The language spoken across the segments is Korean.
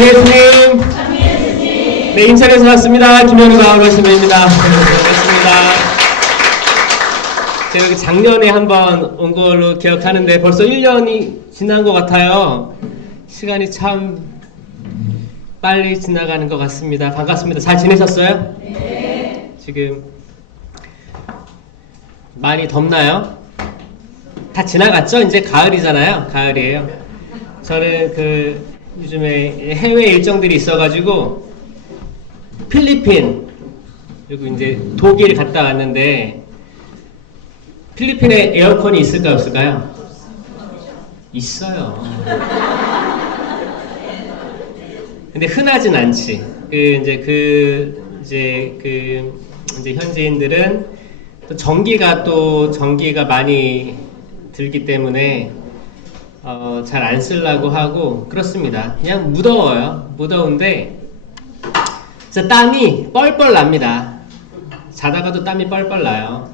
예수님. 네, 인천에서 왔습니다. 김현우가 말씀입니다. 반갑습니다. 제가 여기 작년에 한번 온 걸로 기억하는데 벌써 1년이 지난 것 같아요. 시간이 참 빨리 지나가는 것 같습니다. 반갑습니다. 잘 지내셨어요? 네. 지금 많이 덥나요? 다 지나갔죠? 이제 가을이잖아요. 가을이에요. 저는 요즘에 해외 일정들이 있어가지고 필리핀 그리고 이제 독일 갔다 왔는데 필리핀에 에어컨이 있을까요, 없을까요? 있어요. 근데 흔하진 않지. 이제 현지인들은 또 전기가 많이 들기 때문에 잘 안 쓰려고 하고 그렇습니다. 그냥 무더워요. 무더운데 진짜 땀이 뻘뻘 납니다. 자다가도 땀이 뻘뻘 나요.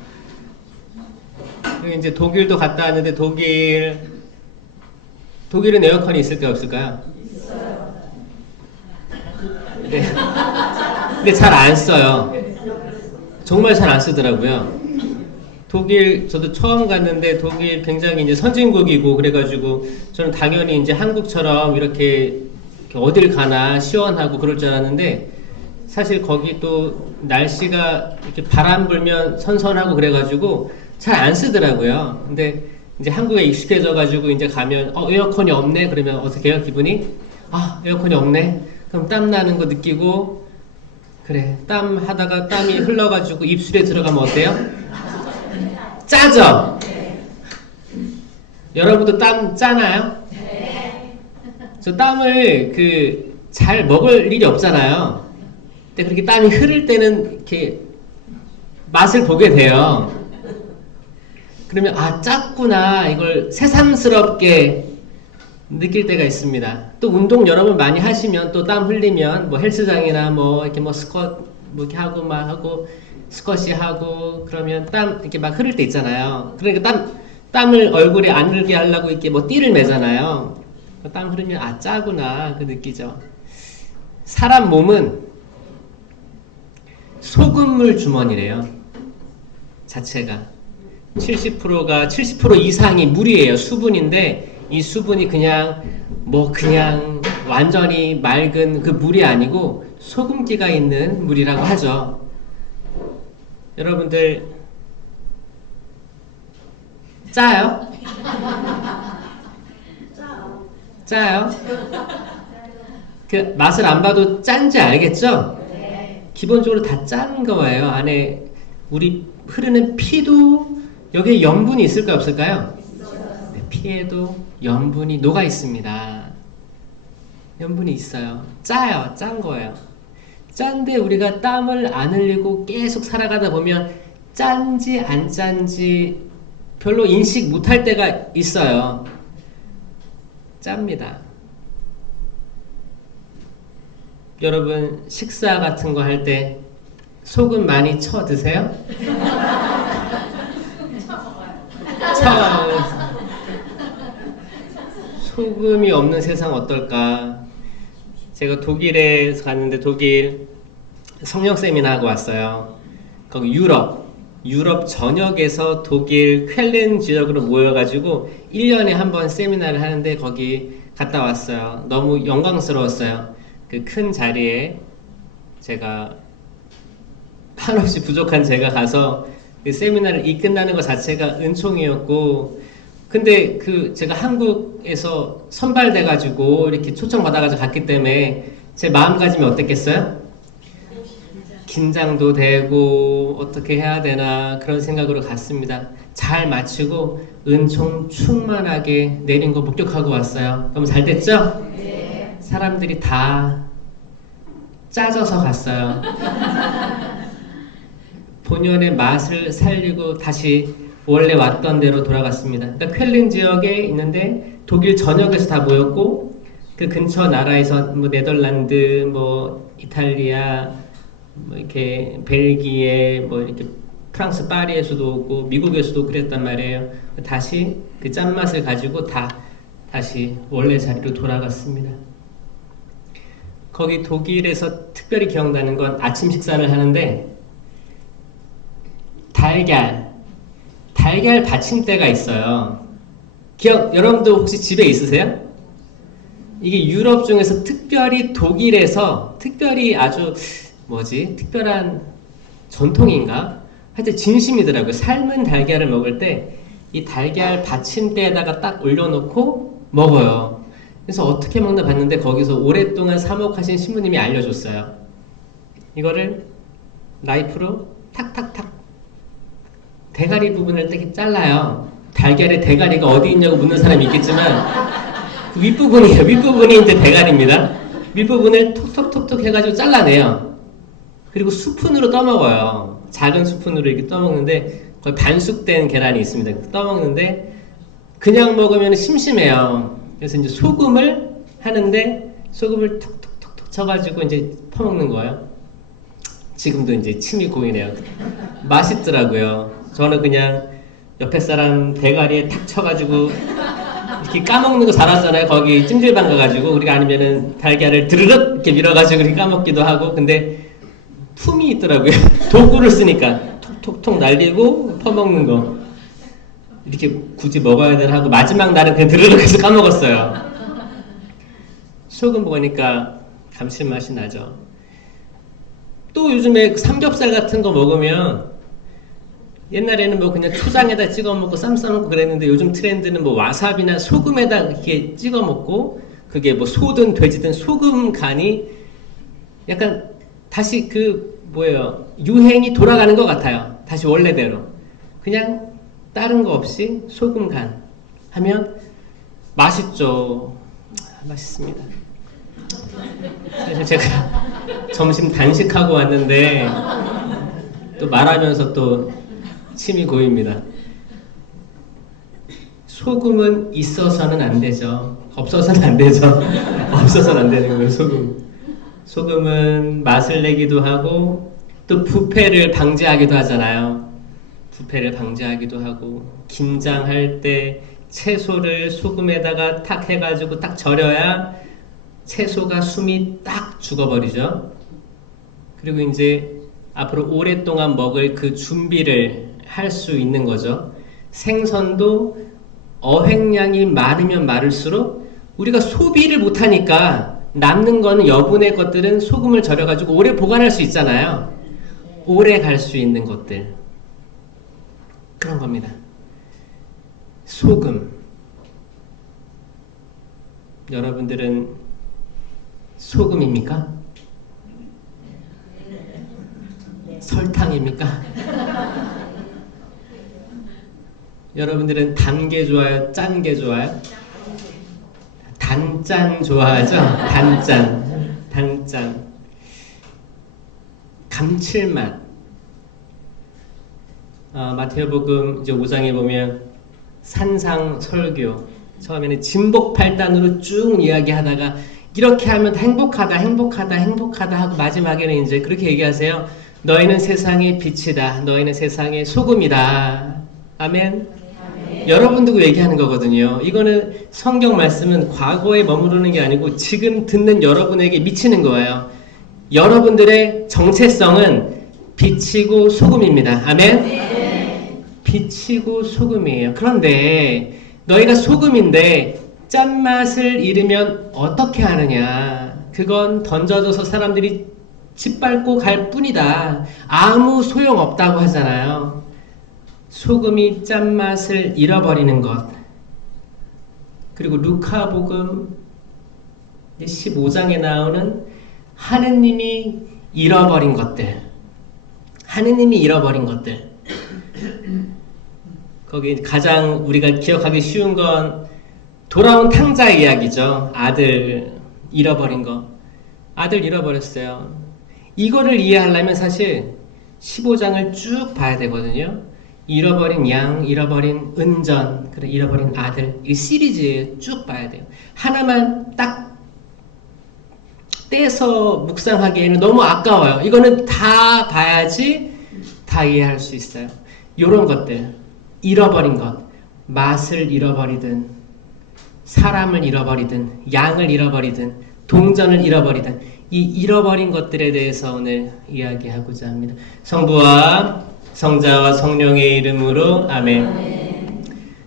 그리고 이제 독일도 갔다 왔는데 독일은 에어컨이 있을까요, 없을까요? 있어요. 네. 근데 잘 안 써요. 정말 잘 안 쓰더라고요. 독일 저도 처음 갔는데 독일 굉장히 이제 선진국이고 그래가지고 저는 당연히 이제 한국처럼 이렇게 어딜 가나 시원하고 그럴 줄 알았는데 사실 거기 또 날씨가 이렇게 바람 불면 선선하고 그래가지고 잘 안 쓰더라고요. 근데 이제 한국에 익숙해져가지고 이제 가면 에어컨이 없네 그러면 어떻게 해요 기분이? 에어컨이 없네. 그럼 땀 나는 거 느끼고 그래 땀 하다가 땀이 흘러가지고 입술에 들어가면 어때요? 짜죠? 네. 여러분도 땀 짜나요? 네. 저 땀을 잘 먹을 일이 없잖아요. 근데 그렇게 땀이 흐를 때는 이렇게 맛을 보게 돼요. 그러면 짰구나 이걸 새삼스럽게 느낄 때가 있습니다. 또 운동 여러분 많이 하시면 또 땀 흘리면 뭐 헬스장이나 이렇게 스쿼트 이렇게 하고 스쿼시 하고 그러면 땀 이렇게 막 흐를 때 있잖아요. 그러니까 땀을 얼굴에 안 흘게 하려고 이렇게 띠를 매잖아요. 땀 흐르면 짜구나 느끼죠. 사람 몸은 소금물 주머니래요. 자체가 70% 이상이 물이에요. 수분인데 이 수분이 그냥 완전히 맑은 그 물이 아니고 소금기가 있는 물이라고 하죠. 여러분들 짜요? 짜요? 그 맛을 안 봐도 짠지 알겠죠? 네. 기본적으로 다 짠 거예요. 안에 우리 흐르는 피도 여기에 염분이 있을까요, 없을까요? 네, 피에도 염분이 녹아 있습니다. 염분이 있어요. 짜요. 짠 거예요. 짠데 우리가 땀을 안 흘리고 계속 살아가다 보면 짠지 안 짠지 별로 인식 못할 때가 있어요. 짭니다. 여러분 식사 같은 거 할 때 소금 많이 쳐 드세요? 소금이 없는 세상 어떨까? 제가 독일에 갔는데 독일 성령 세미나 하고 왔어요. 거기 유럽 전역에서 독일 쾰른 지역으로 모여가지고 1년에 한 번 세미나를 하는데 거기 갔다 왔어요. 너무 영광스러웠어요. 그 큰 자리에 제가 한없이 부족한 제가 가서 그 세미나를 이끈다는 것 자체가 은총이었고 근데 제가 한국에서 선발돼가지고 이렇게 초청받아가지고 갔기 때문에 제 마음가짐이 어땠겠어요? 긴장도 되고 어떻게 해야 되나 그런 생각으로 갔습니다. 잘 마치고 은총 충만하게 내린 거 목격하고 왔어요. 그럼 잘 됐죠? 네. 사람들이 다 짜져서 갔어요. 본연의 맛을 살리고 다시 원래 왔던 데로 돌아갔습니다. 그러니까 쾰른 지역에 있는데 독일 전역에서 다 모였고 그 근처 나라에서 뭐 네덜란드, 뭐 이탈리아, 뭐 이렇게 벨기에, 뭐 이렇게 프랑스 파리에서도 오고 미국에서도 그랬단 말이에요. 다시 그 짠맛을 가지고 다시 원래 자리로 돌아갔습니다. 거기 독일에서 특별히 기억나는 건 아침 식사를 하는데 달걀 받침대가 있어요. 여러분도 혹시 집에 있으세요? 이게 유럽 중에서 특별히 독일에서 특별히 아주 특별한 전통인가? 하여튼 진심이더라고요. 삶은 달걀을 먹을 때 이 달걀 받침대에다가 딱 올려놓고 먹어요. 그래서 어떻게 먹나 봤는데 거기서 오랫동안 사목하신 신부님이 알려줬어요. 이거를 나이프로 탁탁탁 대가리 부분을 이렇게 잘라요. 달걀의 대가리가 어디 있냐고 묻는 사람이 있겠지만 그 윗부분이에요. 윗부분이 이제 대가리입니다. 윗부분을 톡톡톡톡 해가지고 잘라내요. 그리고 스푼으로 떠먹어요. 작은 스푼으로 이렇게 떠먹는데 거의 반숙된 계란이 있습니다. 떠먹는데 그냥 먹으면 심심해요. 그래서 이제 소금을 하는데 소금을 톡톡톡톡 쳐가지고 이제 퍼먹는 거예요. 지금도 이제 침이 고이네요. 맛있더라고요. 저는 그냥 옆에 사람 대가리에 탁 쳐가지고 이렇게 까먹는 거 잘하잖아요. 거기 찜질방 가가지고 우리가 아니면은 달걀을 드르륵 이렇게 밀어가지고 이렇게 까먹기도 하고. 근데 품이 있더라고요. 도구를 쓰니까 톡톡톡 날리고 퍼먹는 거 이렇게 굳이 먹어야 되나 하고 마지막 날은 그냥 드르륵 해서 까먹었어요. 소금 먹으니까 감칠맛이 나죠. 또 요즘에 삼겹살 같은 거 먹으면 옛날에는 뭐 그냥 초장에다 찍어 먹고 쌈 싸먹고 그랬는데 요즘 트렌드는 뭐 와사비나 소금에다 이렇게 찍어 먹고 그게 뭐 소든 돼지든 소금 간이 약간 다시 유행이 돌아가는 것 같아요. 다시 원래대로. 그냥 다른 거 없이 소금 간 하면 맛있죠. 맛있습니다. 사실 제가 점심 단식하고 왔는데 또 말하면서 또 침이 고입니다. 소금은 있어서는 안 되죠. 없어서는 안 되죠. 없어서는 안 되는 거예요, 소금. 소금은 맛을 내기도 하고 또 부패를 방지하기도 하잖아요. 부패를 방지하기도 하고 김장할 때 채소를 소금에다가 탁 해가지고 딱 절여야 채소가 숨이 딱 죽어버리죠. 그리고 이제 앞으로 오랫동안 먹을 그 준비를 할 수 있는 거죠. 생선도 어획량이 많으면 많을수록 우리가 소비를 못하니까 남는 거는 여분의 것들은 소금을 절여가지고 오래 보관할 수 있잖아요. 오래 갈 수 있는 것들. 그런 겁니다. 소금. 여러분들은 소금입니까? 설탕입니까? 여러분들은 단 게 좋아요? 짠 게 좋아요? 단짠 좋아하죠? 단짠. 감칠맛. 마태복음 이제 5장에 보면 산상설교. 처음에는 진복팔단으로 쭉 이야기하다가 이렇게 하면 행복하다 하고 마지막에는 이제 그렇게 얘기하세요. 너희는 세상의 빛이다. 너희는 세상의 소금이다. 아멘. 여러분 두고 얘기하는 거거든요. 이거는 성경 말씀은 과거에 머무르는 게 아니고 지금 듣는 여러분에게 미치는 거예요. 여러분들의 정체성은 빛이고 소금입니다. 아멘? 네. 빛이고 소금이에요. 그런데 너희가 소금인데 짠맛을 잃으면 어떻게 하느냐. 그건 던져져서 사람들이 짓밟고 갈 뿐이다. 아무 소용없다고 하잖아요. 소금이 짠맛을 잃어버리는 것. 그리고 루카복음 15장에 나오는 하느님이 잃어버린 것들. 거기 가장 우리가 기억하기 쉬운 건 돌아온 탕자의 이야기죠. 아들 잃어버린 거. 아들 잃어버렸어요. 이거를 이해하려면 사실 15장을 쭉 봐야 되거든요. 잃어버린 양, 잃어버린 은전, 그리고 잃어버린 아들. 이 시리즈에 쭉 봐야 돼요. 하나만 딱 떼서 묵상하기에는 너무 아까워요. 이거는 다 봐야지 다 이해할 수 있어요. 이런 것들, 잃어버린 것, 맛을 잃어버리든 사람을 잃어버리든 양을 잃어버리든 동전을 잃어버리든 이 잃어버린 것들에 대해서 오늘 이야기하고자 합니다. 성부와 성자와 성령의 이름으로 아멘.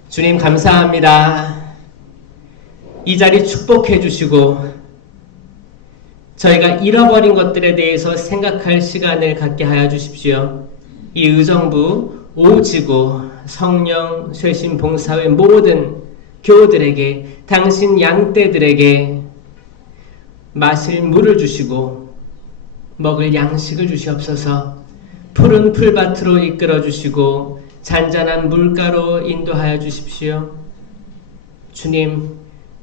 주님 감사합니다. 이 자리 축복해 주시고 저희가 잃어버린 것들에 대해서 생각할 시간을 갖게 하여 주십시오. 이 의정부, 오지구, 성령, 쇄신, 봉사회 모든 교우들에게 당신 양떼들에게 마실 물을 주시고 먹을 양식을 주시옵소서. 푸른 풀밭으로 이끌어 주시고 잔잔한 물가로 인도하여 주십시오. 주님,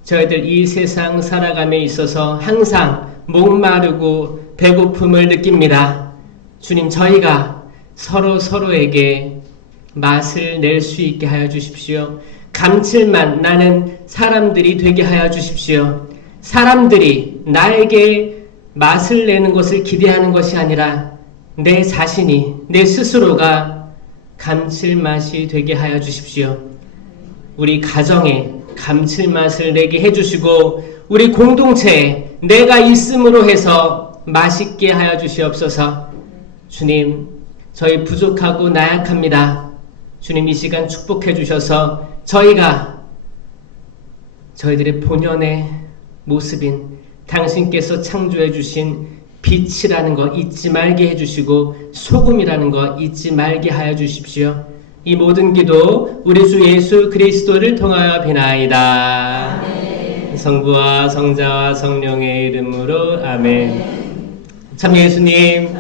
저희들 이 세상 살아감에 있어서 항상 목마르고 배고픔을 느낍니다. 주님, 저희가 서로에게 맛을 낼 수 있게 하여 주십시오. 감칠맛 나는 사람들이 되게 하여 주십시오. 사람들이 나에게 맛을 내는 것을 기대하는 것이 아니라 내 자신이, 내 스스로가 감칠맛이 되게 하여 주십시오. 우리 가정에 감칠맛을 내게 해주시고 우리 공동체에 내가 있음으로 해서 맛있게 하여 주시옵소서. 주님, 저희 부족하고 나약합니다. 주님, 이 시간 축복해 주셔서 저희가 저희들의 본연의 모습인 당신께서 창조해 주신 빛이라는 거 잊지 말게 해주시고 소금이라는 거 잊지 말게 하여 주십시오. 이 모든 기도 우리 주 예수 그리스도를 통하여 비나이다. 아멘. 성부와 성자와 성령의 이름으로 아멘. 참 예수님,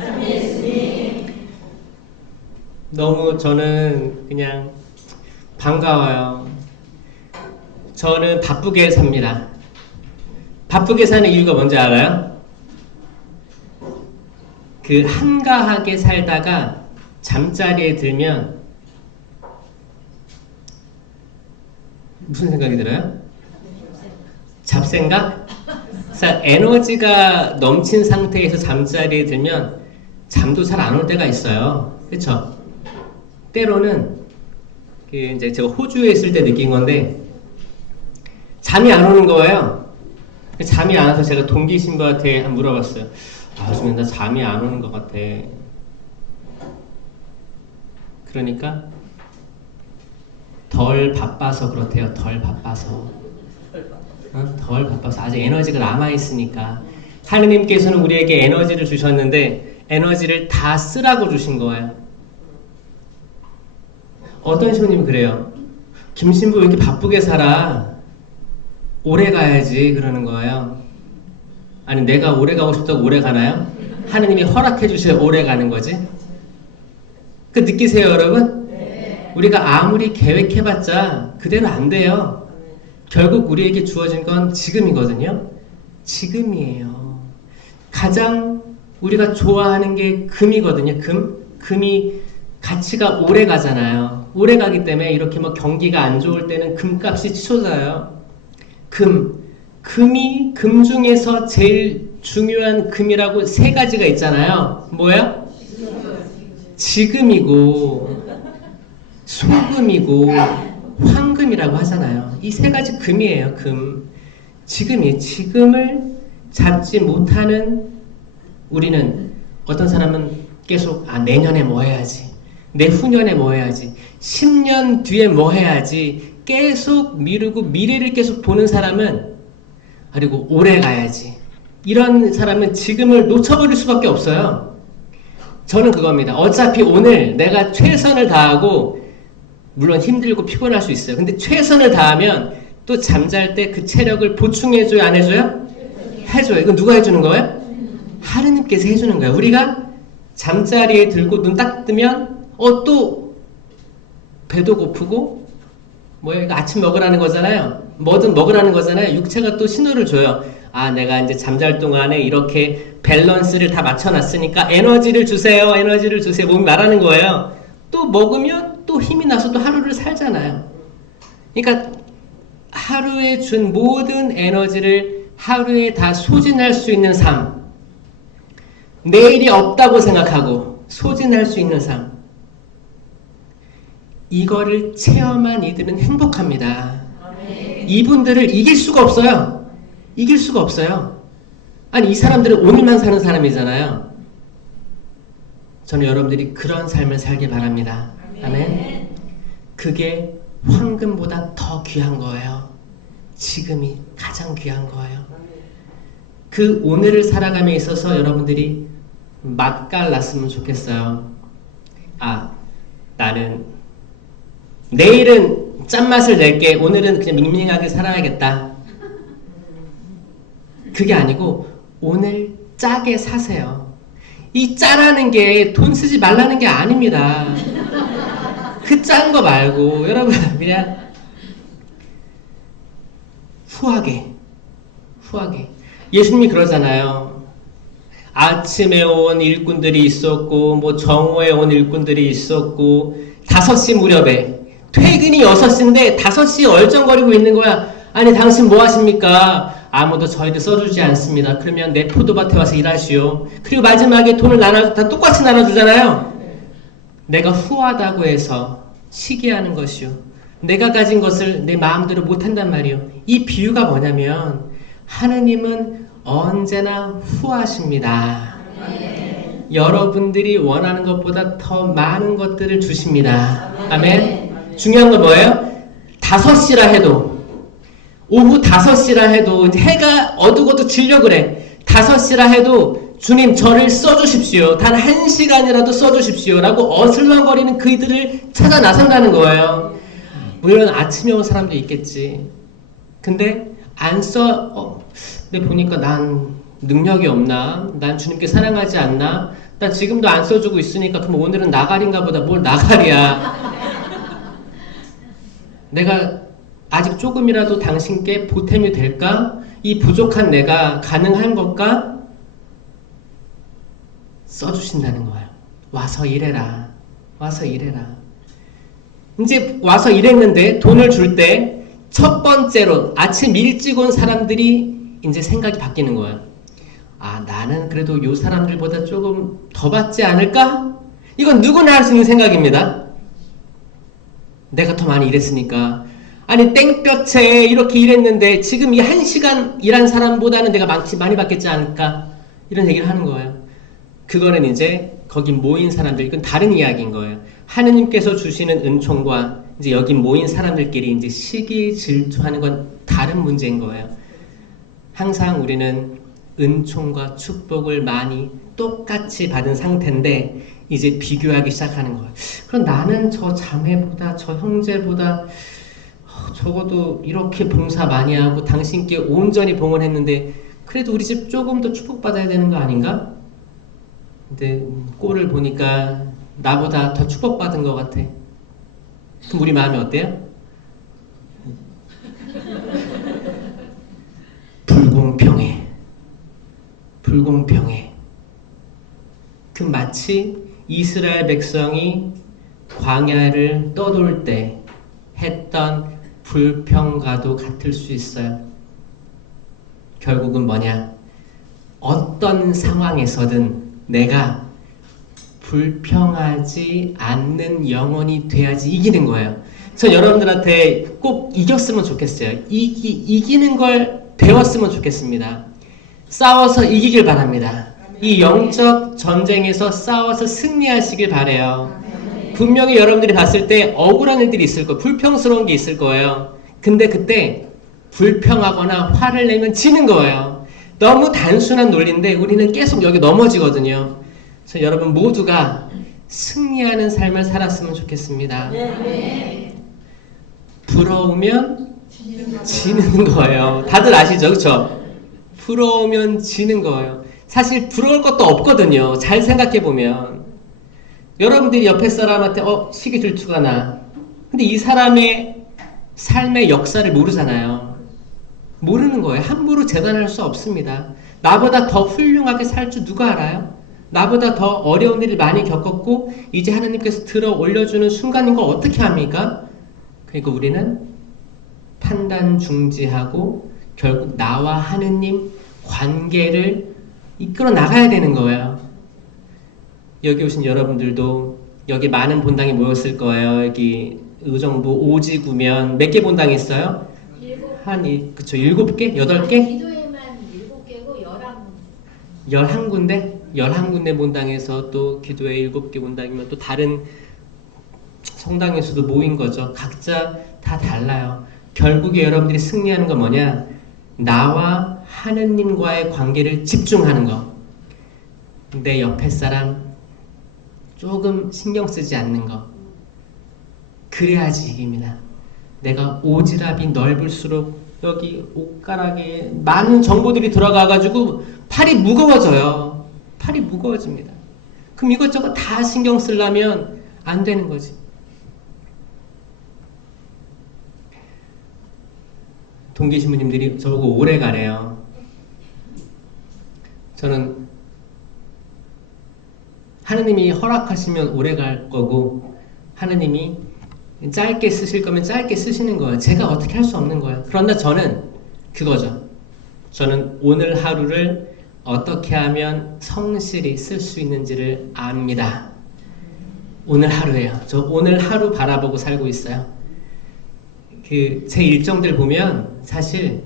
너무 저는 그냥 반가워요. 저는 바쁘게 삽니다. 바쁘게 사는 이유가 뭔지 알아요? 그 한가하게 살다가 잠자리에 들면 무슨 생각이 들어요? 잡생각? 에너지가 넘친 상태에서 잠자리에 들면 잠도 잘 안 올 때가 있어요. 그렇죠? 때로는 이제 제가 호주에 있을 때 느낀 건데 잠이 안 오는 거예요. 잠이 안 와서 제가 동기 신부한테 한번 물어봤어요. 아, 요즘에 나 잠이 안 오는 것 같아. 그러니까 덜 바빠서 그렇대요. 덜 바빠서. 덜 바빠서 아직 에너지가 남아있으니까. 하느님께서는 우리에게 에너지를 주셨는데 에너지를 다 쓰라고 주신 거예요. 어떤 신부님이 그래요. 김신부 왜 이렇게 바쁘게 살아? 오래 가야지 그러는 거예요. 아니, 내가 오래 가고 싶다고 오래 가나요? 하느님이 허락해 주셔야 오래 가는 거지. 그 느끼세요, 여러분? 네. 우리가 아무리 계획해봤자 그대로 안 돼요. 결국 우리에게 주어진 건 지금이거든요. 지금이에요. 가장 우리가 좋아하는 게 금이거든요. 금이 가치가 오래 가잖아요. 오래 가기 때문에 이렇게 뭐 경기가 안 좋을 때는 금값이 치솟아요. 금 중에서 제일 중요한 금이라고 세 가지가 있잖아요. 뭐야? 지금이고 소금이고 황금이라고 하잖아요. 이 세 가지 금이에요. 지금을 잡지 못하는 우리는, 어떤 사람은 계속 내년에 뭐 해야지, 내후년에 뭐 해야지, 10년 뒤에 뭐 해야지 계속 미루고 미래를 계속 보는 사람은, 그리고 오래 가야지, 이런 사람은 지금을 놓쳐버릴 수밖에 없어요. 저는 그겁니다. 어차피 오늘 내가 최선을 다하고, 물론 힘들고 피곤할 수 있어요. 근데 최선을 다하면 또 잠잘 때 그 체력을 보충해줘요, 안 해줘요? 해줘요. 이건 누가 해주는 거예요? 하느님께서 해주는 거예요. 우리가 잠자리에 들고 눈 딱 뜨면 또 배도 고프고, 이거 아침 먹으라는 거잖아요. 뭐든 먹으라는 거잖아요. 육체가 또 신호를 줘요. 아, 내가 이제 잠잘 동안에 이렇게 밸런스를 다 맞춰놨으니까 에너지를 주세요. 에너지를 주세요. 몸이 말하는 거예요. 또 먹으면 또 힘이 나서 또 하루를 살잖아요. 그러니까 하루에 준 모든 에너지를 하루에 다 소진할 수 있는 삶, 내일이 없다고 생각하고 소진할 수 있는 삶, 이거를 체험한 이들은 행복합니다. 이분들을 이길 수가 없어요. 이길 수가 없어요. 아니, 이 사람들은 오늘만 사는 사람이잖아요. 저는 여러분들이 그런 삶을 살길 바랍니다. 아멘. 그게 황금보다 더 귀한 거예요. 지금이 가장 귀한 거예요. 그 오늘을 살아감에 있어서 여러분들이 맛깔났으면 좋겠어요. 아, 나는 내일은 짠맛을 낼게. 오늘은 그냥 밍밍하게 살아야겠다. 그게 아니고 오늘 짜게 사세요. 이 짜라는 게 돈 쓰지 말라는 게 아닙니다. 그 짠 거 말고 여러분 그냥 후하게 예수님이 그러잖아요. 아침에 온 일꾼들이 있었고 뭐 정오에 온 일꾼들이 있었고 5시 무렵에 퇴근이 6시인데 5시 얼쩡거리고 있는 거야. 아니 당신 뭐 하십니까? 아무도 저희를 써주지 않습니다. 그러면 내 포도밭에 와서 일하시오. 그리고 마지막에 돈을 다 똑같이 나눠주잖아요. 내가 후하다고 해서 시기하는 것이요. 내가 가진 것을 내 마음대로 못한단 말이요. 이 비유가 뭐냐면 하느님은 언제나 후하십니다. 여러분들이 원하는 것보다 더 많은 것들을 주십니다. 아멘. 중요한 건 뭐예요? 5시라 해도 오후 5시라 해도 이제 해가 어두워도 지려 그래. 5시라 해도 주님 저를 써주십시오. 단 1시간이라도 써주십시오. 라고 어슬렁거리는 그이들을 찾아 나선다는 거예요. 물론 아침에 온 사람도 있겠지. 근데 안 써. 근데 보니까 난 능력이 없나? 난 주님께 사랑하지 않나? 난 지금도 안 써주고 있으니까 그럼 오늘은 나가리인가 보다. 뭘 나가리야. 내가 아직 조금이라도 당신께 보탬이 될까? 이 부족한 내가 가능한 것까? 써주신다는 거예요. 와서 일해라. 와서 일해라. 이제 와서 일했는데 돈을 줄 때 첫 번째로 아침 일찍 온 사람들이 이제 생각이 바뀌는 거예요. 아, 나는 그래도 요 사람들보다 조금 더 받지 않을까? 이건 누구나 할 수 있는 생각입니다. 내가 더 많이 일했으니까. 아니 땡볕에 이렇게 일했는데 지금 이 1시간 일한 사람보다는 내가 많이 받겠지 않을까? 이런 얘기를 하는 거예요. 그거는 이제 거기 모인 사람들, 이건 다른 이야기인 거예요. 하느님께서 주시는 은총과 이제 여기 모인 사람들끼리 이제 시기 질투하는 건 다른 문제인 거예요. 항상 우리는 은총과 축복을 많이 똑같이 받은 상태인데 이제 비교하기 시작하는 거예요. 그럼 나는 저 자매보다 저 형제보다 적어도 이렇게 봉사 많이 하고 당신께 온전히 봉헌했는데 그래도 우리 집 조금 더 축복받아야 되는 거 아닌가? 근데 꼴을 보니까 나보다 더 축복받은 것 같아. 그럼 우리 마음이 어때요? 불공평해. 그 마치 이스라엘 백성이 광야를 떠돌 때 했던 불평과도 같을 수 있어요. 결국은 뭐냐? 어떤 상황에서든 내가 불평하지 않는 영혼이 돼야지 이기는 거예요. 전 여러분들한테 꼭 이겼으면 좋겠어요. 이기는 걸 배웠으면 좋겠습니다. 싸워서 이기길 바랍니다. 이 영적 전쟁에서 싸워서 승리하시길 바라요. 분명히 여러분들이 봤을 때 억울한 일들이 있을 거예요. 불평스러운 게 있을 거예요. 근데 그때 불평하거나 화를 내면 지는 거예요. 너무 단순한 논리인데 우리는 계속 여기 넘어지거든요. 그래서 여러분 모두가 승리하는 삶을 살았으면 좋겠습니다. 부러우면 지는 거예요. 다들 아시죠? 그렇죠? 부러우면 지는 거예요. 사실 부러울 것도 없거든요. 잘 생각해보면 여러분들이 옆에 사람한테 시기 질투가 나. 근데 이 사람의 삶의 역사를 모르잖아요. 모르는 거예요. 함부로 재단할 수 없습니다. 나보다 더 훌륭하게 살 줄 누가 알아요? 나보다 더 어려운 일을 많이 겪었고 이제 하나님께서 들어 올려주는 순간인 걸 어떻게 합니까? 그러니까 우리는 판단 중지하고 결국 나와 하느님 관계를 이끌어 나가야 되는 거예요. 여기 오신 여러분들도 여기 많은 본당이 모였을 거예요. 여기 의정부 오지구면 몇 개 본당이 있어요? 그쵸, 7개? 8개? 기도회만 7개고 11군데. 11군데? 11군데 본당에서 또 기도회 7개 본당이면 또 다른 성당에서도 모인 거죠. 각자 다 달라요. 결국에 여러분들이 승리하는 건 뭐냐? 나와 하느님과의 관계를 집중하는 거. 내 옆에 사람 조금 신경 쓰지 않는 거. 그래야지 이깁니다. 내가 오지랖이 넓을수록 여기 옷가락에 많은 정보들이 들어가가지고 팔이 무거워져요. 팔이 무거워집니다. 그럼 이것저것 다 신경 쓰려면 안 되는 거지. 동기 신부님들이 저보고 오래 가래요. 저는 하느님이 허락하시면 오래 갈 거고 하느님이 짧게 쓰실 거면 짧게 쓰시는 거예요. 제가 어떻게 할 수 없는 거예요. 그러나 저는 그거죠. 저는 오늘 하루를 어떻게 하면 성실히 쓸 수 있는지를 압니다. 오늘 하루예요. 저 오늘 하루 바라보고 살고 있어요. 제 일정들 보면 사실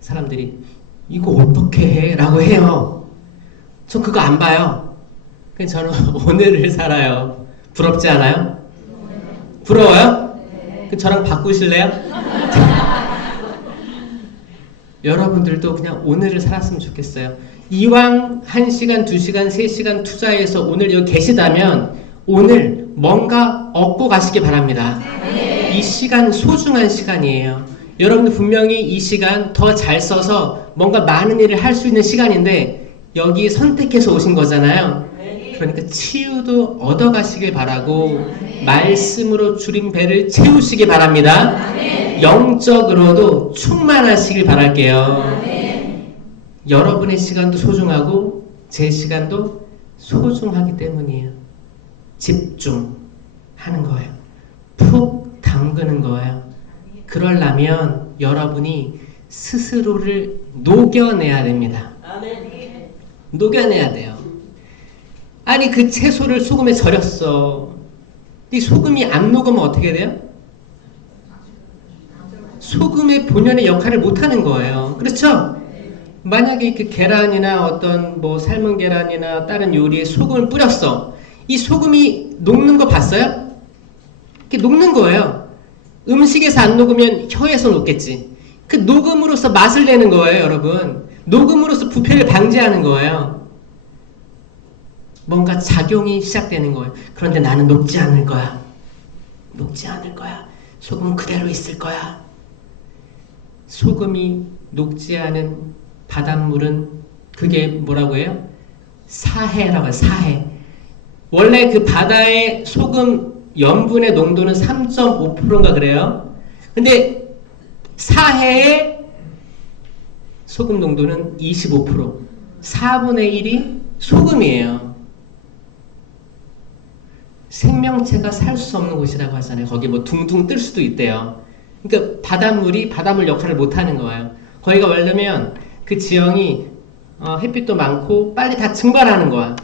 사람들이 이거 어떻게 해? 라고 해요. 저 그거 안 봐요. 그냥 저는 오늘을 살아요. 부럽지 않아요? 부러워요? 네. 저랑 바꾸실래요? 여러분들도 그냥 오늘을 살았으면 좋겠어요. 이왕 1시간, 2시간, 3시간 투자해서 오늘 여기 계시다면 오늘 뭔가 얻고 가시기 바랍니다. 네. 이 시간 소중한 시간이에요. 여러분들 분명히 이 시간 더 잘 써서 뭔가 많은 일을 할 수 있는 시간인데 여기 선택해서 오신 거잖아요. 그러니까 치유도 얻어가시길 바라고 말씀으로 주린 배를 채우시기 바랍니다. 영적으로도 충만하시길 바랄게요. 여러분의 시간도 소중하고 제 시간도 소중하기 때문이에요. 집중하는 거예요. 푹 담그는 거예요. 그러려면 여러분이 스스로를 녹여내야 됩니다. 녹여내야 돼요. 아니 그 채소를 소금에 절였어. 이 소금이 안 녹으면 어떻게 돼요? 소금의 본연의 역할을 못하는 거예요. 그렇죠? 만약에 그 계란이나 어떤 뭐 삶은 계란이나 다른 요리에 소금을 뿌렸어. 이 소금이 녹는 거 봤어요? 이렇게 녹는 거예요. 음식에서 안 녹으면 혀에서 녹겠지. 그 녹음으로써 맛을 내는 거예요, 여러분. 녹음으로써 부패를 방지하는 거예요. 뭔가 작용이 시작되는 거예요. 그런데 나는 녹지 않을 거야. 녹지 않을 거야. 소금은 그대로 있을 거야. 소금이 녹지 않은 바닷물은 그게 뭐라고 해요? 사해라고 해요. 사해. 원래 그 바다의 소금 염분의 농도는 3.5%인가 그래요. 근데 사해의 소금 농도는 25%. 4분의 1이 소금이에요. 생명체가 살 수 없는 곳이라고 하잖아요. 거기 뭐 둥둥 뜰 수도 있대요. 그러니까 바닷물이 바닷물 역할을 못하는 거예요. 거기가 원래면 그 지형이 햇빛도 많고 빨리 다 증발하는 거야.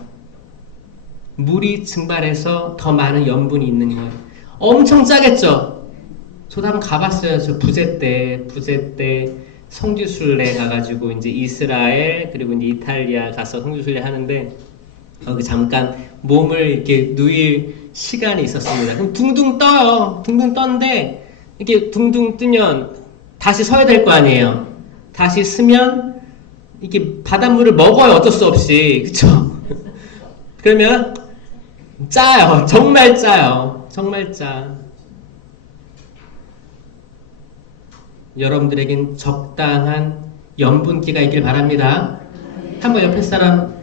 물이 증발해서 더 많은 염분이 있는 거예요. 엄청 짜겠죠? 저도 한번 가봤어요. 저 부제 때 성지순례 가가지고 이제 이스라엘 그리고 이제 이탈리아 가서 성지순례 하는데 거기 잠깐 몸을 이렇게 누일 시간이 있었습니다. 그럼 둥둥 떠요. 둥둥 떴는데 이렇게 둥둥 뜨면 다시 서야 될 거 아니에요. 다시 쓰면 이렇게 바닷물을 먹어요. 어쩔 수 없이. 그쵸? 그러면 짜요. 정말 짜요. 정말 짜. 여러분들에겐 적당한 염분기가 있길 바랍니다. 한번 옆에 사람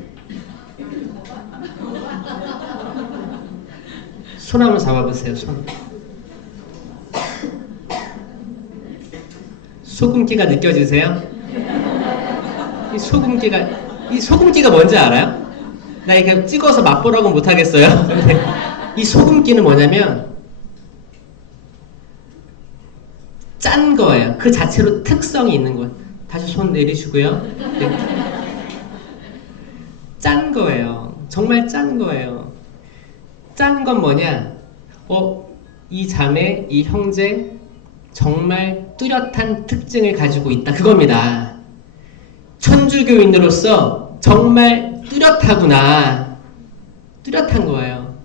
손 한번 잡아보세요. 손. 소금기가 느껴지세요? 이 소금기가 뭔지 알아요? 나 이렇게 찍어서 맛보라고 못하겠어요. 근데 이 소금기는 뭐냐면 짠 거예요. 그 자체로 특성이 있는 거예요. 다시 손 내리시고요. 네. 짠 거예요. 정말 짠 거예요. 짠 건 뭐냐? 이 자매, 이 형제 정말 뚜렷한 특징을 가지고 있다. 그겁니다. 천주교인으로서 정말 뚜렷하구나. 뚜렷한 거예요.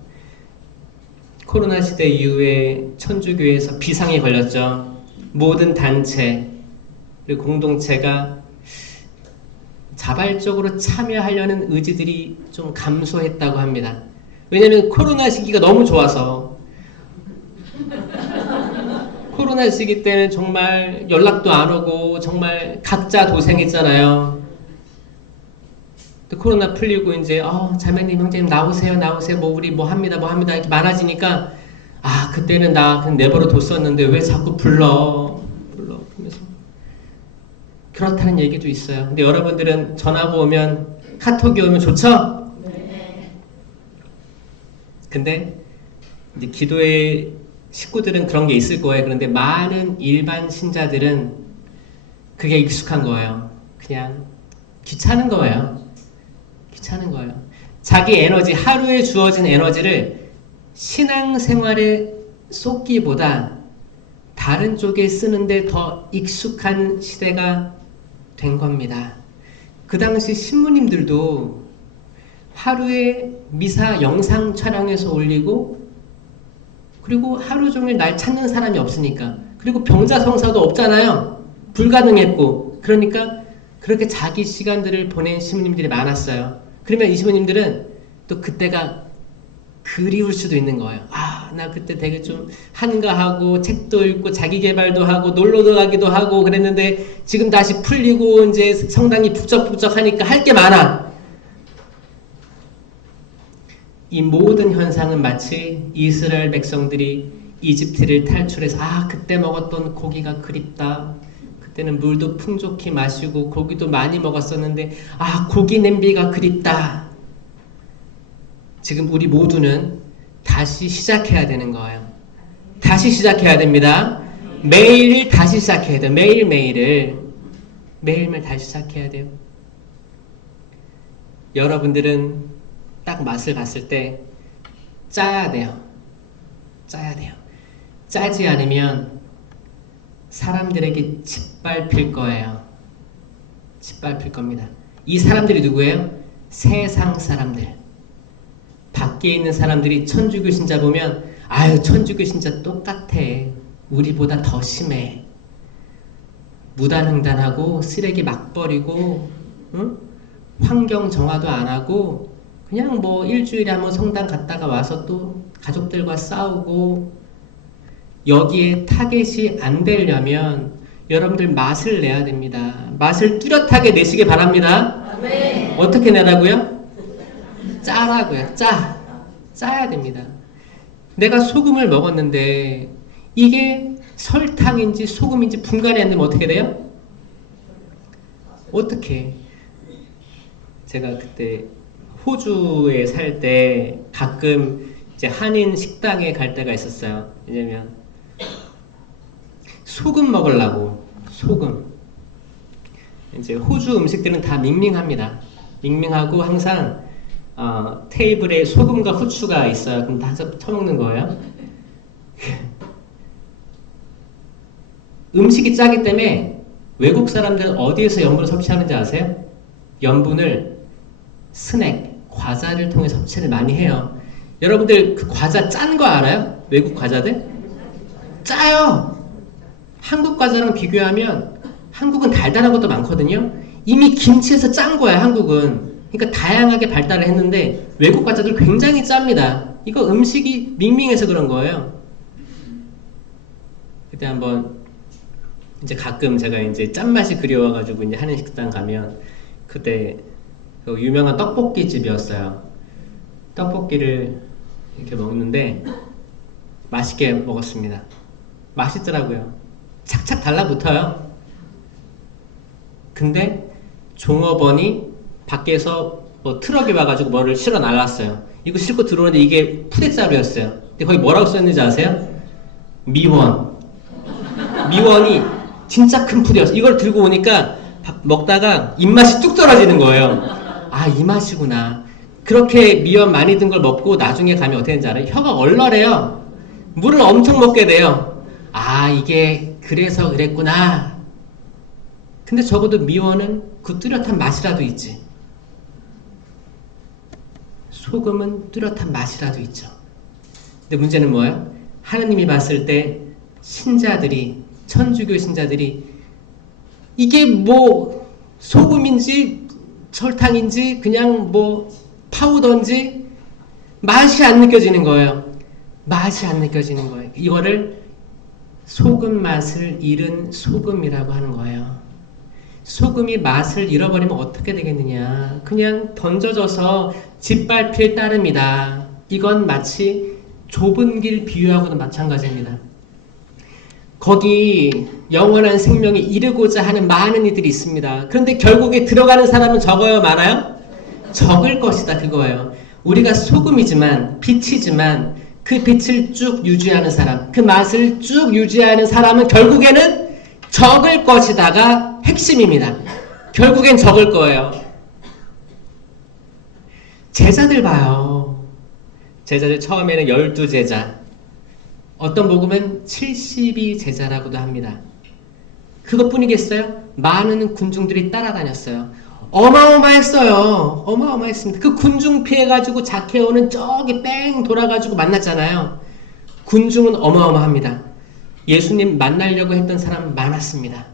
코로나 시대 이후에 천주교에서 비상이 걸렸죠. 모든 단체 그리고 공동체가 자발적으로 참여하려는 의지들이 좀 감소했다고 합니다. 왜냐하면 코로나 시기가 너무 좋아서 코로나 시기 때는 정말 연락도 안 오고 정말 각자 도생했잖아요. 또 코로나 풀리고 이제 자매님 형제님 나오세요 뭐 우리 뭐 합니다 이렇게 많아지니까 그때는 나 그냥 내버려 뒀었는데 왜 자꾸 불러 그러면서 그렇다는 얘기도 있어요. 근데 여러분들은 전화가 오면 카톡이 오면 좋죠? 네. 근데 이제 기도의 식구들은 그런 게 있을 거예요. 그런데 많은 일반 신자들은 그게 익숙한 거예요. 그냥 귀찮은 거예요. 자기 에너지, 하루에 주어진 에너지를 신앙생활에 쏟기보다 다른 쪽에 쓰는데 더 익숙한 시대가 된 겁니다. 그 당시 신부님들도 하루에 미사 영상 촬영해서 올리고 그리고 하루 종일 날 찾는 사람이 없으니까 그리고 병자성사도 없잖아요. 불가능했고 그러니까 그렇게 자기 시간들을 보낸 신부님들이 많았어요. 그러면 이 신부님들은 또 그때가 그리울 수도 있는 거예요. 나 그때 되게 좀 한가하고 책도 읽고 자기 개발도 하고 놀러도 가기도 하고 그랬는데 지금 다시 풀리고 이제 성당이 북적북적 하니까 할 게 많아. 이 모든 현상은 마치 이스라엘 백성들이 이집트를 탈출해서 그때 먹었던 고기가 그립다. 그때는 물도 풍족히 마시고 고기도 많이 먹었었는데 고기 냄비가 그립다. 지금 우리 모두는 다시 시작해야 되는 거예요. 다시 시작해야 됩니다. 매일 다시 시작해야 돼요. 매일매일 다시 시작해야 돼요. 여러분들은 딱 맛을 봤을 때 짜야 돼요. 짜지 않으면 사람들에게 짓밟힐 거예요. 짓밟힐 겁니다. 이 사람들이 누구예요? 세상 사람들. 밖에 있는 사람들이 천주교 신자 보면 천주교 신자 똑같아. 우리보다 더 심해. 무단횡단하고 쓰레기 막 버리고 환경 정화도 안 하고 그냥 뭐 일주일에 한번 성당 갔다가 와서 또 가족들과 싸우고 여기에 타겟이 안 되려면 여러분들 맛을 내야 됩니다. 맛을 뚜렷하게 내시기 바랍니다. 네. 어떻게 내라고요? 짜라고요. 짜야 됩니다. 내가 소금을 먹었는데 이게 설탕인지 소금인지 분간이 안 되면 어떻게 돼요? 어떻게? 제가 그때 호주에 살 때 가끔 이제 한인 식당에 갈 때가 있었어요. 왜냐면 소금 먹으려고 소금. 이제 호주 음식들은 다 밍밍합니다. 밍밍하고 항상 테이블에 소금과 후추가 있어요. 그럼 다 쳐먹는 거예요. 음식이 짜기 때문에 외국 사람들은 어디에서 염분을 섭취하는지 아세요? 염분을 스낵, 과자를 통해 섭취를 많이 해요. 여러분들 그 과자 짠 거 알아요? 외국 과자들? 짜요. 한국 과자랑 비교하면 한국은 달달한 것도 많거든요. 이미 김치에서 짠 거야, 한국은. 그러니까 다양하게 발달을 했는데 외국 과자들 굉장히 짭니다. 이거 음식이 밍밍해서 그런 거예요. 그때 한번 이제 가끔 제가 이제 짠맛이 그리워가지고 이제 한인 식당 가면 그때 그 유명한 떡볶이 집이었어요. 떡볶이를 이렇게 먹는데 맛있게 먹었습니다. 맛있더라고요. 착착 달라붙어요. 근데 종업원이 밖에서 뭐 트럭이 와가지고 뭐를 실어 날랐어요. 이거 싣고 들어오는데 이게 푸대자루였어요. 근데 거기 뭐라고 써있는지 아세요? 미원. 미원이 진짜 큰 풀이었어. 이걸 들고 오니까 먹다가 입맛이 뚝 떨어지는 거예요. 아, 이 맛이구나. 그렇게 미원 많이 든 걸 먹고 나중에 가면 어떻게 되는지 알아요? 혀가 얼얼해요. 물을 엄청 먹게 돼요. 아, 이게 그래서 그랬구나. 근데 적어도 미원은 그 뚜렷한 맛이라도 있지. 소금은 뚜렷한 맛이라도 있죠. 근데 문제는 뭐예요? 하느님이 봤을 때 신자들이, 천주교 신자들이 이게 뭐 소금인지 설탕인지 그냥 뭐 파우더인지 맛이 안 느껴지는 거예요. 맛이 안 느껴지는 거예요. 이거를 소금 맛을 잃은 소금이라고 하는 거예요. 소금이 맛을 잃어버리면 어떻게 되겠느냐. 그냥 던져져서 짓밟힐 따름이다. 이건 마치 좁은 길 비유하고도 마찬가지입니다. 거기 영원한 생명에 이르고자 하는 많은 이들이 있습니다. 그런데 결국에 들어가는 사람은 적어요, 많아요? 적을 것이다, 그거예요. 우리가 소금이지만, 빛이지만 그 빛을 쭉 유지하는 사람, 그 맛을 쭉 유지하는 사람은 결국에는 적을 것이다가 핵심입니다. 결국엔 적을 거예요. 제자들 봐요. 제자들 처음에는 12제자. 어떤 복음은 70이 제자라고도 합니다. 그것뿐이겠어요? 많은 군중들이 따라다녔어요. 어마어마했어요. 어마어마했습니다. 그 군중 피해가지고 자케오는 저기 뺑 돌아가지고 만났잖아요. 군중은 어마어마합니다. 예수님 만나려고 했던 사람 많았습니다.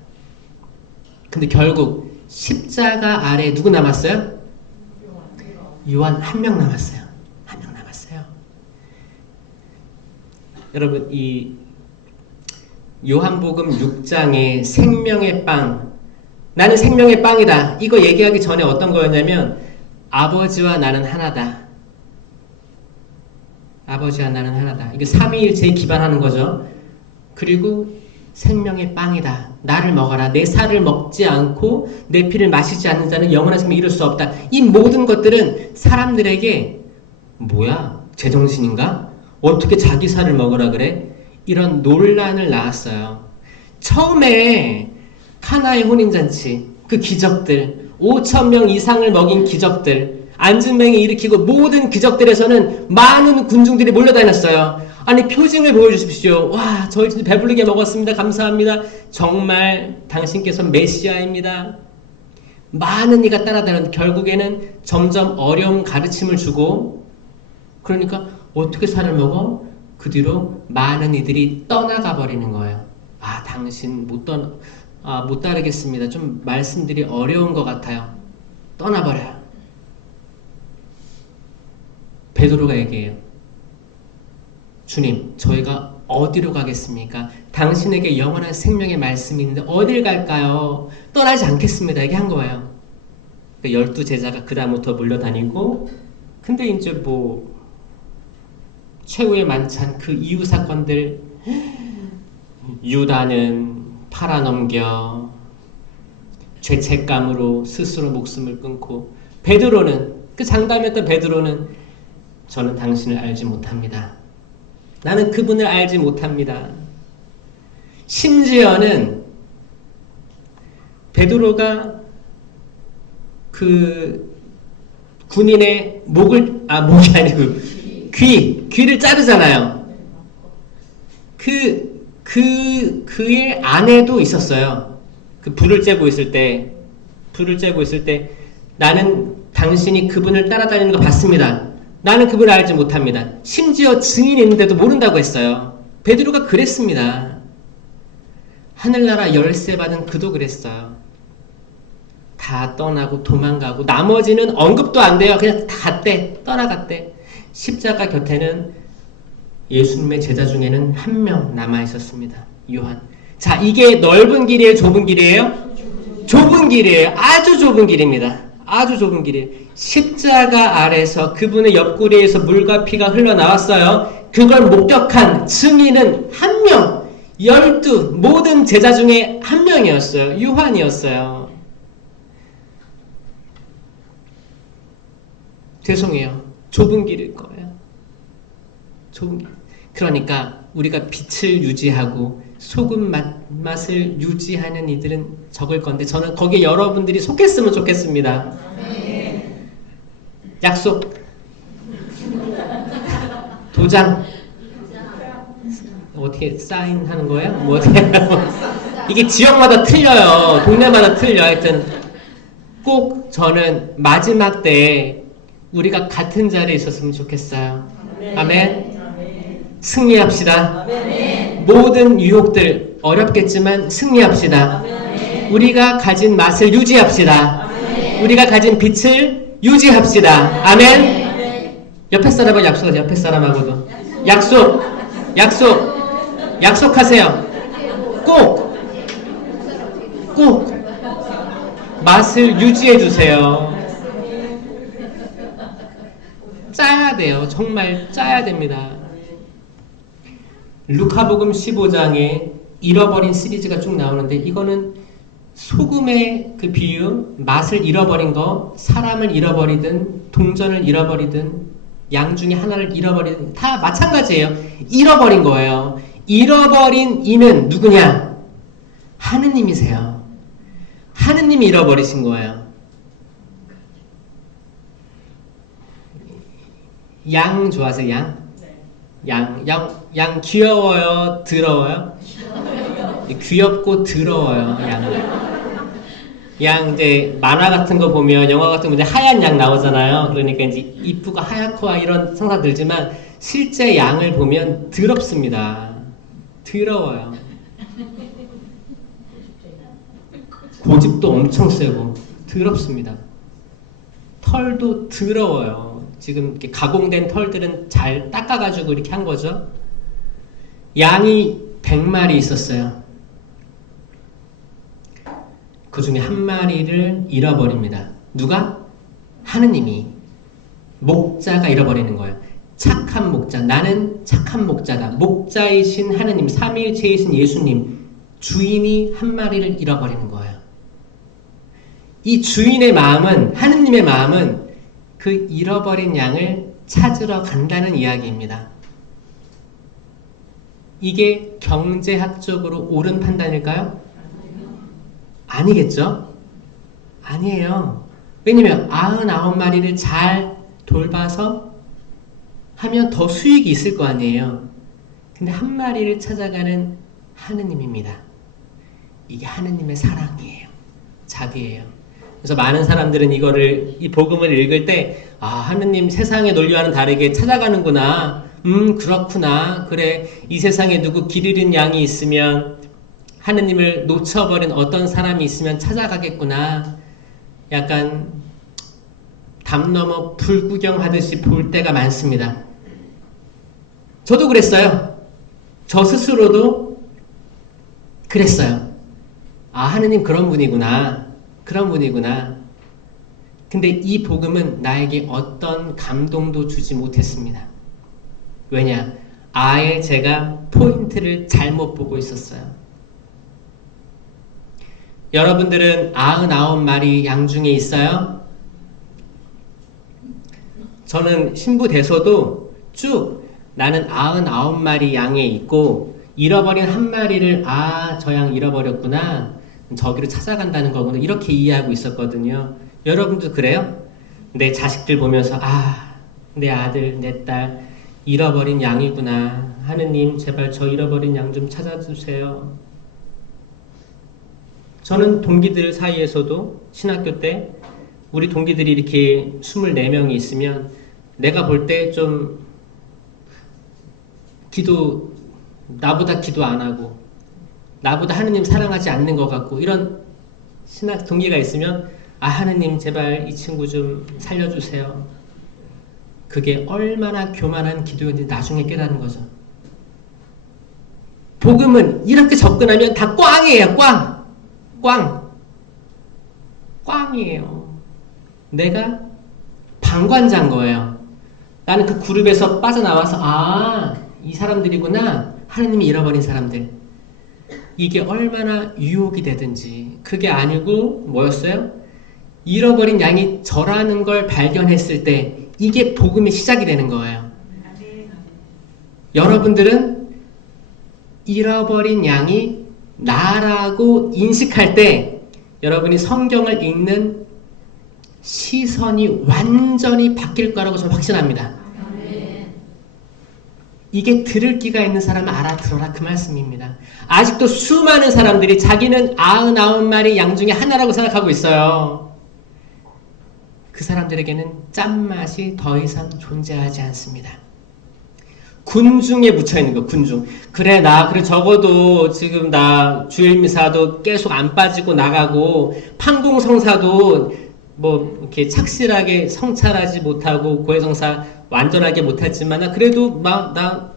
근데 결국 십자가 아래 누구 남았어요? 요한 한 명 남았어요. 한 명 남았어요. 여러분, 이 요한복음 6장의 생명의 빵, 나는 생명의 빵이다. 이거 얘기하기 전에 어떤 거였냐면 아버지와 나는 하나다. 아버지와 나는 하나다. 이게 삼위일체에 기반하는 거죠. 그리고 생명의 빵이다. 나를 먹어라. 내 살을 먹지 않고 내 피를 마시지 않는 자는 영원한 생명을 이룰 수 없다. 이 모든 것들은 사람들에게 뭐야? 제정신인가? 어떻게 자기 살을 먹으라 그래? 이런 논란을 낳았어요. 처음에 카나의 혼인잔치, 그 기적들, 5,000명 이상을 먹인 기적들, 안진뱅이 일으키고 모든 기적들에서는 많은 군중들이 몰려다녔어요. 아니, 표징을 보여주십시오. 와, 저희 진짜 배부르게 먹었습니다. 감사합니다. 정말 당신께서 메시아입니다. 많은 이가 따라다녔는데 결국에는 점점 어려운 가르침을 주고, 그러니까 어떻게 살을 먹어? 그 뒤로 많은 이들이 떠나가 버리는 거예요. 아, 당신 못 따르겠습니다. 좀 말씀들이 어려운 것 같아요. 떠나버려요. 베드로가 얘기해요. 주님, 저희가 어디로 가겠습니까? 당신에게 영원한 생명의 말씀이 있는데 어딜 갈까요? 떠나지 않겠습니다. 얘기한 거예요. 12제자가 그 다음부터 몰려다니고, 근데 이제 뭐 최후의 만찬, 그 이후 사건들, 유다는 팔아넘겨 죄책감으로 스스로 목숨을 끊고, 베드로는, 그 장담했던 베드로는 저는 당신을 알지 못합니다. 나는 그분을 알지 못합니다. 심지어는 베드로가 그 군인의 목이 아니고 귀를 자르잖아요. 그의 아내도 있었어요. 그 불을 쬐고 있을 때 나는 당신이 그분을 따라다니는 거 봤습니다. 나는 그분을 알지 못합니다. 심지어 증인이 있는데도 모른다고 했어요. 베드로가 그랬습니다. 하늘나라 열쇠 받은 그도 그랬어요. 다 떠나고 도망가고 나머지는 언급도 안 돼요. 그냥 다 갔대. 떠나갔대. 십자가 곁에는 예수님의 제자 중에는 한 명 남아 있었습니다. 요한. 자, 이게 넓은 길이에요? 좁은 길이에요? 좁은 길이에요. 아주 좁은 길입니다. 아주 좁은 길이에요. 십자가 아래서 그분의 옆구리에서 물과 피가 흘러나왔어요. 그걸 목격한 증인은 한 명, 12 모든 제자 중에 한 명이었어요. 요한이었어요. 죄송해요. 좁은 길일 거예요. 좁은 길. 그러니까 우리가 빛을 유지하고 소금 맛 맛을 유지하는 이들은 적을 건데 저는 거기에 여러분들이 속했으면 좋겠습니다. 약속, 도장, 어떻게 사인하는 거예요? 뭐 어떻게 이게 지역마다 틀려요. 동네마다 틀려. 하여튼 꼭 저는 마지막 때에 우리가 같은 자리에 있었으면 좋겠어요. 아멘. 승리합시다. 모든 유혹들 어렵겠지만 승리합시다. 우리가 가진 맛을 유지합시다. 우리가 가진 빛을 유지합시다. 아멘. 옆에 사람하고 약속하세요. 옆에 사람하고도 약속하세요. 꼭 맛을 유지해 주세요. 짜야 돼요. 정말 짜야 됩니다. 루카복음 15장에 잃어버린 시리즈가 쭉 나오는데 이거는 소금의 그 비유, 맛을 잃어버린 거, 사람을 잃어버리든 동전을 잃어버리든 양 중에 하나를 잃어버리든 다 마찬가지예요. 잃어버린 거예요. 잃어버린 이는 누구냐? 하느님이세요. 하느님이 잃어버리신 거예요. 양 좋아하세요? 양 귀여워요? 더러워요? 귀엽고 더러워요. 양 이제 만화 같은 거 보면 영화 같은 거 보면 하얀 양 나오잖아요. 그러니까 이제 이쁘고 하얗고 이런 상상 들지만 실제 양을 보면 더럽습니다. 더러워요. 고집도 엄청 세고 더럽습니다. 털도 더러워요. 지금 이렇게 가공된 털들은 잘 닦아가지고 이렇게 한 거죠. 양이 100마리 있었어요. 그 중에 한 마리를 잃어버립니다. 누가? 하느님이. 목자가 잃어버리는 거예요. 착한 목자. 나는 착한 목자다. 목자이신 하느님, 삼위일체이신 예수님, 주인이 한 마리를 잃어버리는 거예요. 이 주인의 마음은, 하느님의 마음은 그 잃어버린 양을 찾으러 간다는 이야기입니다. 이게 경제학적으로 옳은 판단일까요? 아니겠죠? 아니에요. 왜냐면 99마리를 잘 돌봐서 하면 더 수익이 있을 거 아니에요. 근데 한 마리를 찾아가는 하느님입니다. 이게 하느님의 사랑이에요. 자비예요. 그래서 많은 사람들은 이 복음을 읽을 때, 하느님 세상의 논리와는 다르게 찾아가는구나. 그렇구나. 그래. 이 세상에 누구 길 잃은 양이 있으면, 하느님을 놓쳐버린 어떤 사람이 있으면 찾아가겠구나. 약간, 담 넘어 불구경하듯이 볼 때가 많습니다. 저도 그랬어요. 저 스스로도 그랬어요. 하느님 그런 분이구나. 그런 분이구나. 근데 이 복음은 나에게 어떤 감동도 주지 못했습니다. 왜냐? 아예 제가 포인트를 잘못 보고 있었어요. 여러분들은 99마리 양 중에 있어요? 저는 신부돼서도 쭉 나는 99마리 양에 있고 잃어버린 한 마리를 저 양 잃어버렸구나. 저기를 찾아간다는 거구나. 이렇게 이해하고 있었거든요. 여러분도 그래요? 내 자식들 보면서 내 아들, 내 딸 잃어버린 양이구나. 하느님 제발 저 잃어버린 양 좀 찾아주세요. 저는 동기들 사이에서도 신학교 때 우리 동기들이 이렇게 24명이 있으면 내가 볼 때 좀 나보다 기도 안 하고 나보다 하느님 사랑하지 않는 것 같고 이런 신학 동기가 있으면 하느님 제발 이 친구 좀 살려주세요. 그게 얼마나 교만한 기도였는지 나중에 깨닫는 거죠. 복음은 이렇게 접근하면 다 꽝이에요. 꽝이에요. 내가 방관자인 거예요. 나는 그 그룹에서 빠져나와서 이 사람들이구나. 하느님이 잃어버린 사람들. 이게 얼마나 유혹이 되든지. 그게 아니고 뭐였어요? 잃어버린 양이 저라는 걸 발견했을 때 이게 복음의 시작이 되는 거예요. 여러분들은 잃어버린 양이 나라고 인식할 때 여러분이 성경을 읽는 시선이 완전히 바뀔 거라고 저는 확신합니다. 이게 들을 귀가 있는 사람은 알아들어라 그 말씀입니다. 아직도 수많은 사람들이 자기는 99마리 양 중에 하나라고 생각하고 있어요. 그 사람들에게는 짠맛이 더 이상 존재하지 않습니다. 군중에 묻혀있는 거, 군중. 그래 적어도 지금 나 주일미사도 계속 안 빠지고 나가고 판공성사도 뭐 이렇게 착실하게 성찰하지 못하고 고해성사 완전하게 못했지만 나 그래도 나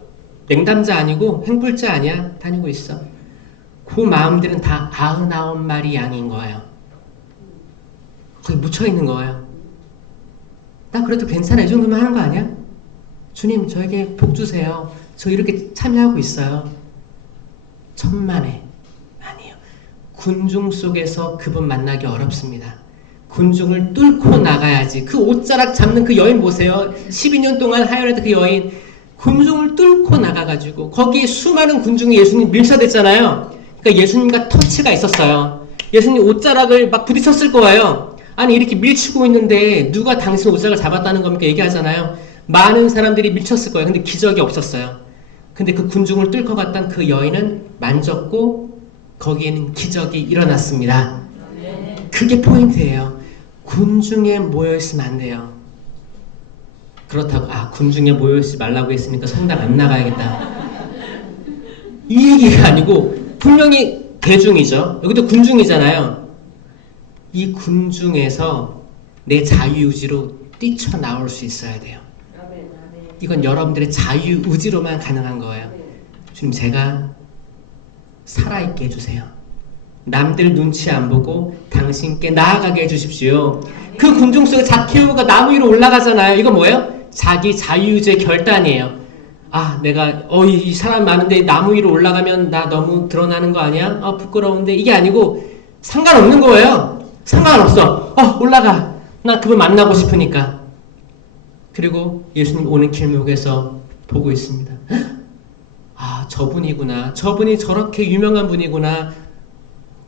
냉담자 아니고 횡불자 아니야 다니고 있어. 그 마음들은 다 99마리 양인 거예요. 거기 묻혀있는 거예요. 나 그래도 괜찮아 이 정도면 하는 거 아니야? 주님 저에게 복 주세요. 저 이렇게 참여하고 있어요. 천만에 아니에요. 군중 속에서 그분 만나기 어렵습니다. 군중을 뚫고 나가야지. 그 옷자락 잡는 그 여인 보세요. 12년 동안 하혈했던 그 여인 군중을 뚫고 나가가지고 거기에 수많은 군중이 예수님 밀쳐댔잖아요. 그러니까 예수님과 터치가 있었어요. 예수님 옷자락을 막 부딪혔을 거예요. 아니 이렇게 밀치고 있는데 누가 당신 옷자락을 잡았다는 겁니까? 얘기하잖아요. 많은 사람들이 밀쳤을 거예요. 근데 기적이 없었어요. 근데 그 군중을 뚫고 갔던 그 여인은 만졌고 거기에는 기적이 일어났습니다. 그게 포인트예요. 군중에 모여있으면 안 돼요. 그렇다고 군중에 모여있지 말라고 했으니까 성당 안 나가야겠다. 이 얘기가 아니고 분명히 대중이죠. 여기도 군중이잖아요. 이 군중에서 내 자유의지로 뛰쳐나올 수 있어야 돼요. 이건 여러분들의 자유의지로만 가능한 거예요. 주님 제가 살아있게 해주세요. 남들 눈치 안 보고 당신께 나아가게 해주십시오. 그 군중 속에 자케오가 나무 위로 올라가잖아요. 이거 뭐예요? 자기 자유의지의 결단이에요. 내가 이 사람 많은데 나무 위로 올라가면 나 너무 드러나는 거 아니야? 부끄러운데 이게 아니고 상관없는 거예요. 상관없어. 올라가. 나 그분 만나고 싶으니까. 그리고 예수님 오는 길목에서 보고 있습니다. 저분이구나. 저분이 저렇게 유명한 분이구나.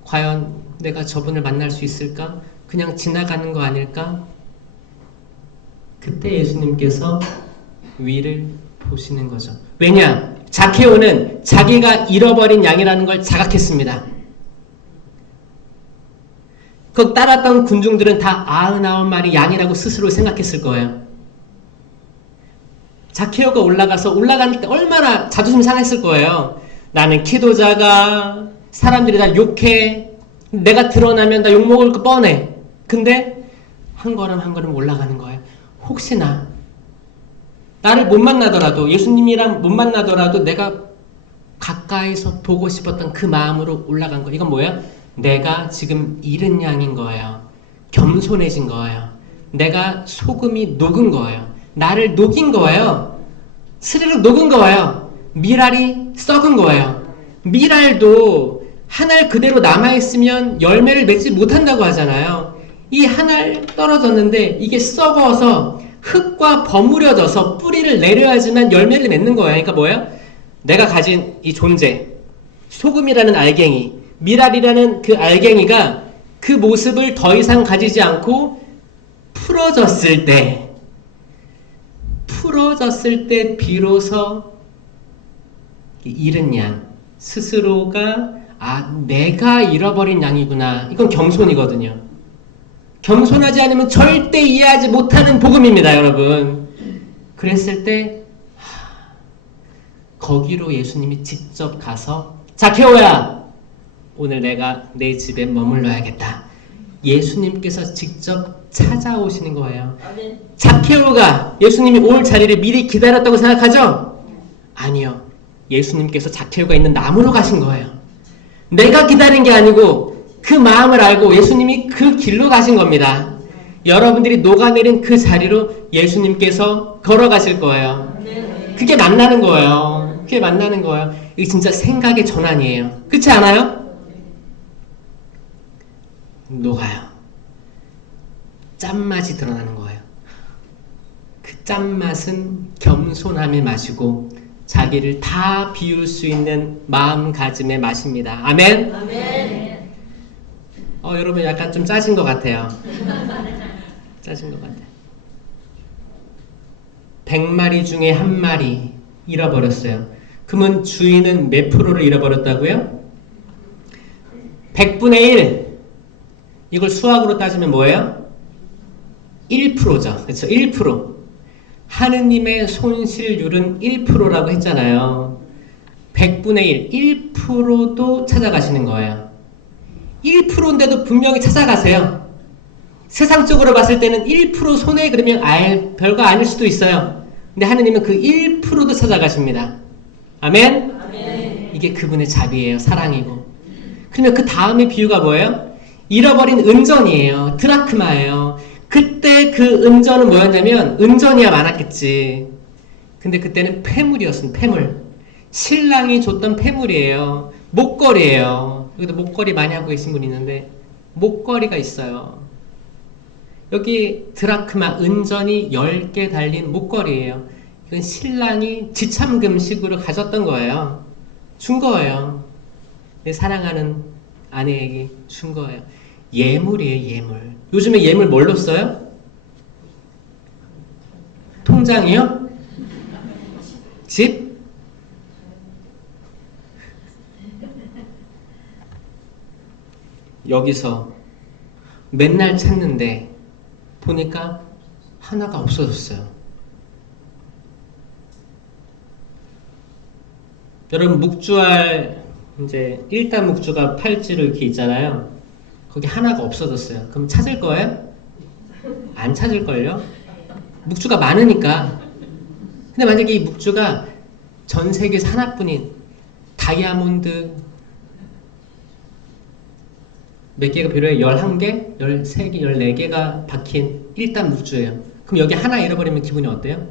과연 내가 저분을 만날 수 있을까? 그냥 지나가는 거 아닐까? 그때 예수님께서 위를 보시는 거죠. 왜냐? 자케오는 자기가 잃어버린 양이라는 걸 자각했습니다. 그 따랐던 군중들은 다 99마리 양이라고 스스로 생각했을 거예요. 자케오가 올라갈 때 얼마나 자존심 상했을 거예요. 나는 키도 작아. 사람들이 날 욕해. 내가 드러나면 나 욕먹을 거 뻔해. 근데 한 걸음 한 걸음 올라가는 거예요. 혹시나 나를 못 만나더라도 예수님이랑 못 만나더라도 내가 가까이서 보고 싶었던 그 마음으로 올라간 거예요. 이건 뭐예요? 내가 지금 잃은 양인 거예요. 겸손해진 거예요. 내가 소금이 녹은 거예요. 나를 녹인 거예요. 스르륵 녹은 거예요. 미랄이 썩은 거예요. 미랄도 한 알 그대로 남아있으면 열매를 맺지 못한다고 하잖아요. 이 한 알 떨어졌는데 이게 썩어서 흙과 버무려져서 뿌리를 내려야지만 열매를 맺는 거예요. 그러니까 뭐예요? 내가 가진 이 존재, 소금이라는 알갱이, 미랄이라는 그 알갱이가 그 모습을 더 이상 가지지 않고 풀어졌을 때 비로소 잃은 양 스스로가 내가 잃어버린 양이구나. 이건 겸손이거든요. 겸손하지 않으면 절대 이해하지 못하는 복음입니다, 여러분. 그랬을 때 거기로 예수님이 직접 가서 자케오야, 오늘 내가 내 집에 머물러야겠다. 예수님께서 직접 찾아오시는 거예요. 자케오가 예수님이 올 자리를 미리 기다렸다고 생각하죠? 아니요. 예수님께서 자케오가 있는 나무로 가신 거예요. 내가 기다린 게 아니고 그 마음을 알고 예수님이 그 길로 가신 겁니다. 여러분들이 녹아내린 그 자리로 예수님께서 걸어가실 거예요. 그게 만나는 거예요. 그게 만나는 거예요. 이게 진짜 생각의 전환이에요. 그렇지 않아요? 녹아요. 짠맛이 드러나는 거예요. 그 짠맛은 겸손함의 맛이고 자기를 다 비울 수 있는 마음가짐의 맛입니다. 아멘? 아멘. 여러분 약간 좀 짜진 것 같아요. 짜진 것 같아요. 100마리 중에 한 마리 잃어버렸어요. 그러면 주인은 몇 프로를 잃어버렸다고요? 100분의 1. 이걸 수학으로 따지면 뭐예요? 1%죠. 그렇죠? 1%. 하느님의 손실률은 1%라고 했잖아요. 100분의 1, 1%도 찾아가시는 거예요. 1%인데도 분명히 찾아가세요. 세상적으로 봤을 때는 1% 손해 그러면 별거 아닐 수도 있어요. 근데 하느님은 그 1%도 찾아가십니다. 아멘? 아멘. 이게 그분의 자비예요. 사랑이고. 그러면 그 다음의 비유가 뭐예요? 잃어버린 은전이에요. 드라크마예요. 그때 그 은전은 뭐였냐면 은전이야 많았겠지. 근데 그때는 폐물이었습니다. 폐물. 신랑이 줬던 폐물이에요. 목걸이에요. 여기도 목걸이 많이 하고 계신 분이 있는데 목걸이가 있어요. 여기 드라크마 은전이 10개 달린 목걸이에요. 이건 신랑이 지참금식으로 가졌던 거예요. 준 거예요. 내 사랑하는 아내에게 준 거예요. 예물이에요, 예물. 요즘에 예물 뭘로 써요? 통장이요? 집? 여기서 맨날 찾는데 보니까 하나가 없어졌어요. 여러분 묵주알 이제 1단 묵주가 팔찌로 이렇게 있잖아요. 거기 하나가 없어졌어요. 그럼 찾을 거예요? 안 찾을걸요? 묵주가 많으니까. 근데 만약에 이 묵주가 전 세계에서 하나뿐인 다이아몬드 몇 개가 필요해요? 11개? 13개? 14개가 박힌 1단 묵주예요. 그럼 여기 하나 잃어버리면 기분이 어때요?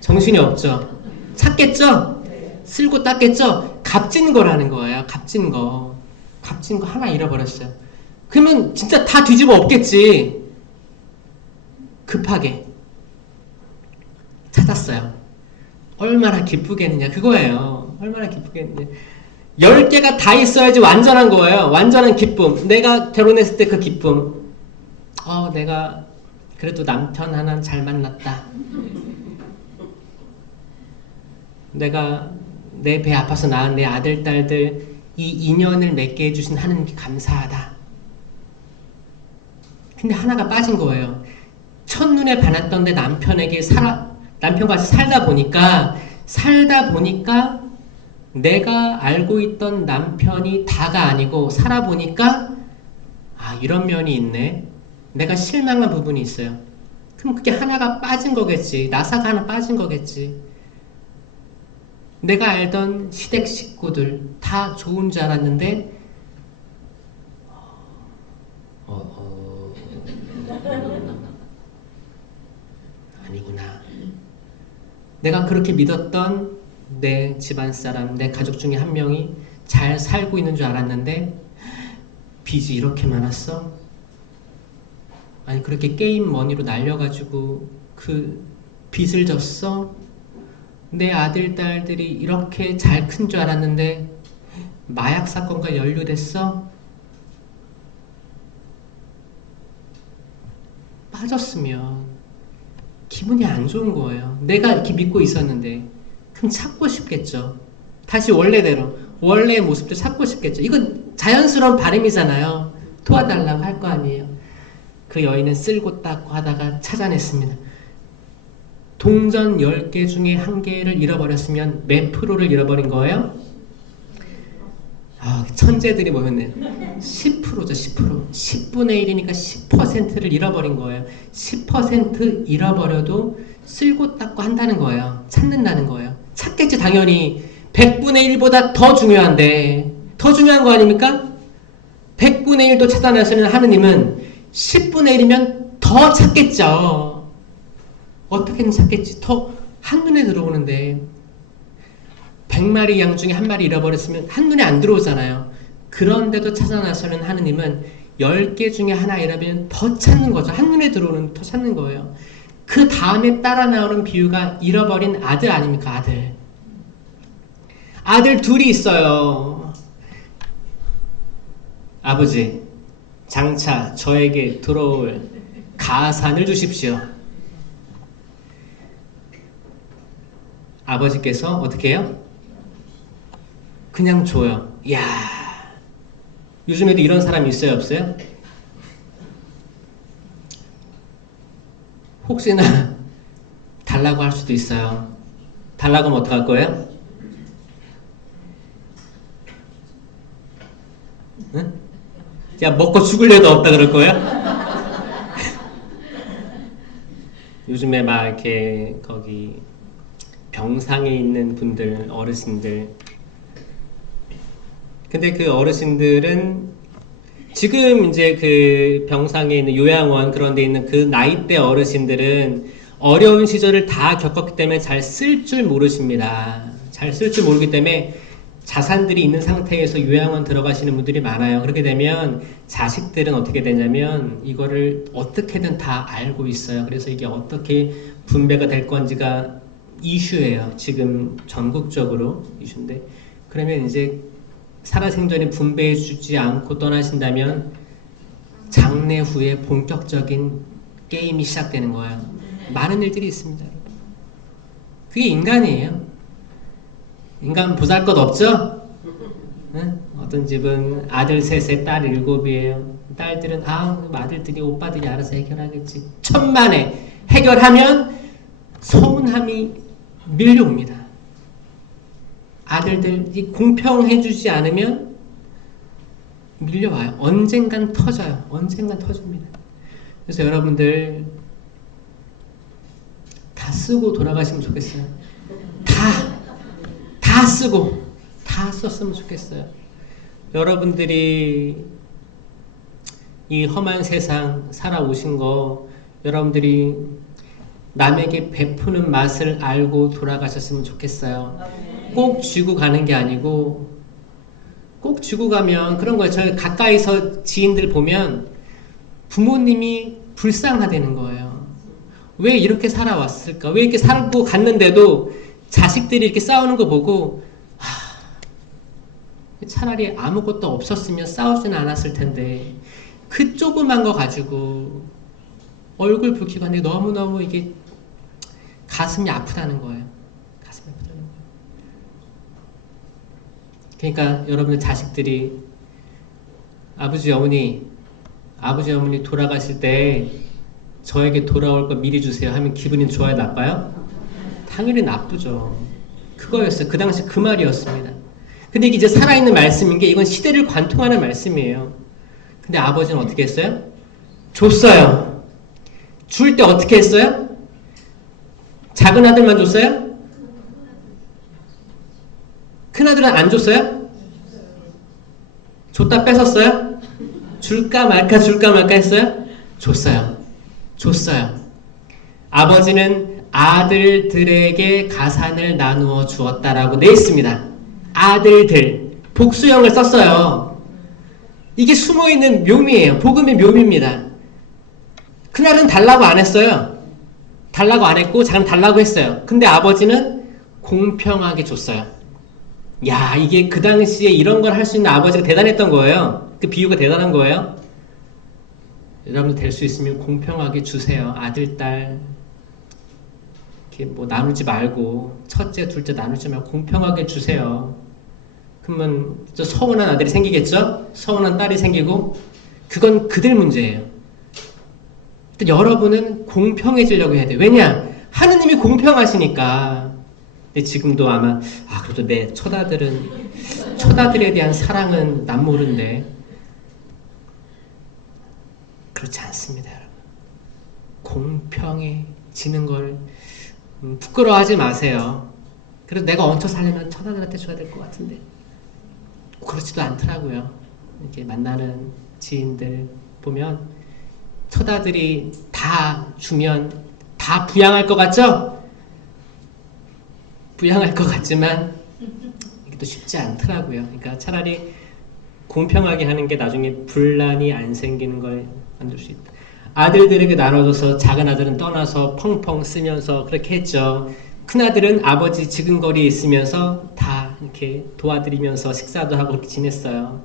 정신이 없죠? 찾겠죠? 쓸고 닦겠죠? 값진 거라는 거예요. 값진 거. 값진 거 하나 잃어버렸어요. 그러면 진짜 다 뒤집어 엎겠지. 급하게 찾았어요. 얼마나 기쁘겠느냐 그거예요. 얼마나 기쁘겠느냐. 10개가 다 있어야지 완전한 거예요. 완전한 기쁨. 내가 결혼했을 때 그 기쁨. 내가 그래도 남편 하나 잘 만났다. 내가 내 배 아파서 낳은 내 아들, 딸들 이 인연을 맺게 해주신 하나님께 감사하다. 근데 하나가 빠진 거예요. 첫눈에 반했던 내 남편에게 남편과 같이 살다 보니까 내가 알고 있던 남편이 다가 아니고 살아보니까 이런 면이 있네. 내가 실망한 부분이 있어요. 그럼 그게 하나가 빠진 거겠지. 나사가 하나 빠진 거겠지. 내가 알던 시댁 식구들 다 좋은 줄 알았는데 아니구나. 내가 그렇게 믿었던 내 집안 사람, 내 가족 중에 한 명이 잘 살고 있는 줄 알았는데 빚이 이렇게 많았어? 아니 그렇게 게임 머니로 날려가지고 그 빚을 졌어? 내 아들, 딸들이 이렇게 잘 큰 줄 알았는데 마약 사건과 연루됐어? 빠졌으면 기분이 안 좋은 거예요. 내가 이렇게 믿고 있었는데. 그럼 찾고 싶겠죠. 다시 원래대로 원래의 모습도 찾고 싶겠죠. 이건 자연스러운 바람이잖아요. 도와달라고 할 거 아니에요. 그 여인은 쓸고 닦고 하다가 찾아냈습니다. 동전 10개 중에 1개를 잃어버렸으면 몇 프로를 잃어버린 거예요? 천재들이 모였네요. 10%죠. 10%. 10분의 1이니까 10%를 잃어버린 거예요. 10% 잃어버려도 쓸고 닦고 한다는 거예요. 찾는다는 거예요. 찾겠지 당연히. 100분의 1보다 더 중요한데 더 중요한 거 아닙니까? 100분의 1도 찾아내시는 하느님은 10분의 1이면 더 찾겠죠. 어떻게든 찾겠지. 더 한눈에 들어오는데 100마리 양 중에 한 마리 잃어버렸으면 한눈에 안 들어오잖아요. 그런데도 찾아 나서는 하느님은 10개 중에 하나 잃어버리면 더 찾는 거죠. 한눈에 들어오는 더 찾는 거예요. 그 다음에 따라 나오는 비유가 잃어버린 아들 아닙니까? 아들. 아들 둘이 있어요. 아버지, 장차 저에게 들어올 가산을 주십시오. 아버지께서 어떻게 해요? 그냥 줘요. 이야, 요즘에도 이런 사람이 있어요, 없어요? 혹시나 달라고 할 수도 있어요. 달라고 하면 어떡할 거예요? 응? 야, 먹고 죽을 애도 없다 그럴 거예요? 요즘에 막 이렇게 거기 병상에 있는 분들, 어르신들. 근데 그 어르신들은 지금 이제 그 병상에 있는 요양원 그런 데 있는 그 나이대 어르신들은 어려운 시절을 다 겪었기 때문에 잘 쓸 줄 모르십니다. 잘 쓸 줄 모르기 때문에 자산들이 있는 상태에서 요양원 들어가시는 분들이 많아요. 그렇게 되면 자식들은 어떻게 되냐면 이거를 어떻게든 다 알고 있어요. 그래서 이게 어떻게 분배가 될 건지가 이슈예요. 지금 전국적으로 이슈인데, 그러면 이제 살아생전에 분배해 주지 않고 떠나신다면 장례 후에 본격적인 게임이 시작되는 거예요. 많은 일들이 있습니다. 그게 인간이에요. 인간 보잘것없죠? 응? 어떤 집은 아들 셋에 딸 7이에요. 딸들은 아들들이 오빠들이 알아서 해결하겠지. 천만에 해결하면 서운함이 밀려옵니다. 아들들이 공평해주지 않으면 밀려와요. 언젠간 터져요. 언젠간 터집니다. 그래서 여러분들 다 쓰고 돌아가시면 좋겠어요. 다 쓰고 다 썼으면 좋겠어요. 여러분들이 이 험한 세상 살아오신 거 여러분들이 남에게 베푸는 맛을 알고 돌아가셨으면 좋겠어요. 꼭 쥐고 가는 게 아니고, 꼭 쥐고 가면 그런 거예요. 저 가까이서 지인들 보면 부모님이 불쌍하다는 거예요. 왜 이렇게 살아왔을까? 왜 이렇게 살고 갔는데도 자식들이 이렇게 싸우는 거 보고 차라리 아무것도 없었으면 싸우지는 않았을 텐데 그 조그만 거 가지고 얼굴 붉히고 하는데 너무너무 이게 가슴이 아프다는 거예요. 가슴이 아프다는 거예요. 그러니까 여러분의 자식들이 아버지 어머니 돌아가실 때 저에게 돌아올 거 미리 주세요 하면 기분이 좋아요, 나빠요? 당연히 나쁘죠. 그거였어요. 그 당시 그 말이었습니다. 근데 이게 이제 살아있는 말씀인 게 이건 시대를 관통하는 말씀이에요. 근데 아버지는 어떻게 했어요? 줬어요. 줄 때 어떻게 했어요? 작은 아들만 줬어요? 큰 아들은 안 줬어요? 줬다 뺏었어요? 줄까 말까 했어요? 줬어요. 아버지는 아들들에게 가산을 나누어 주었다라고 돼 있습니다. 아들들. 복수형을 썼어요. 이게 숨어있는 묘미예요. 복음의 묘미입니다. 큰아들은 달라고 안 했어요. 달라고 안 했고 작은 달라고 했어요. 근데 아버지는 공평하게 줬어요. 야, 이게 그 당시에 이런 걸 할 수 있는 아버지가 대단했던 거예요. 그 비유가 대단한 거예요. 여러분들 될 수 있으면 공평하게 주세요. 아들, 딸 이렇게 뭐 나누지 말고 첫째, 둘째 나누지 말고 공평하게 주세요. 그러면 저 서운한 아들이 생기겠죠? 서운한 딸이 생기고 그건 그들 문제예요. 여러분은 공평해지려고 해야 돼요. 왜냐? 하느님이 공평하시니까. 근데 지금도 아마 그래도 내 첫아들에 대한 사랑은 난 모른데 그렇지 않습니다, 여러분. 공평해지는 걸 부끄러워하지 마세요. 그래서 내가 얹혀 살려면 첫아들한테 줘야 될 것 같은데 그렇지도 않더라고요. 이렇게 만나는 지인들 보면 첫아들이 다 주면 다 부양할 것 같죠? 부양할 것 같지만 이게 또 쉽지 않더라고요. 그러니까 차라리 공평하게 하는 게 나중에 분란이 안 생기는 걸 만들 수 있다. 아들들에게 나눠줘서 작은 아들은 떠나서 펑펑 쓰면서 그렇게 했죠. 큰 아들은 아버지 지근거리에 있으면서 다 이렇게 도와드리면서 식사도 하고 그렇게 지냈어요.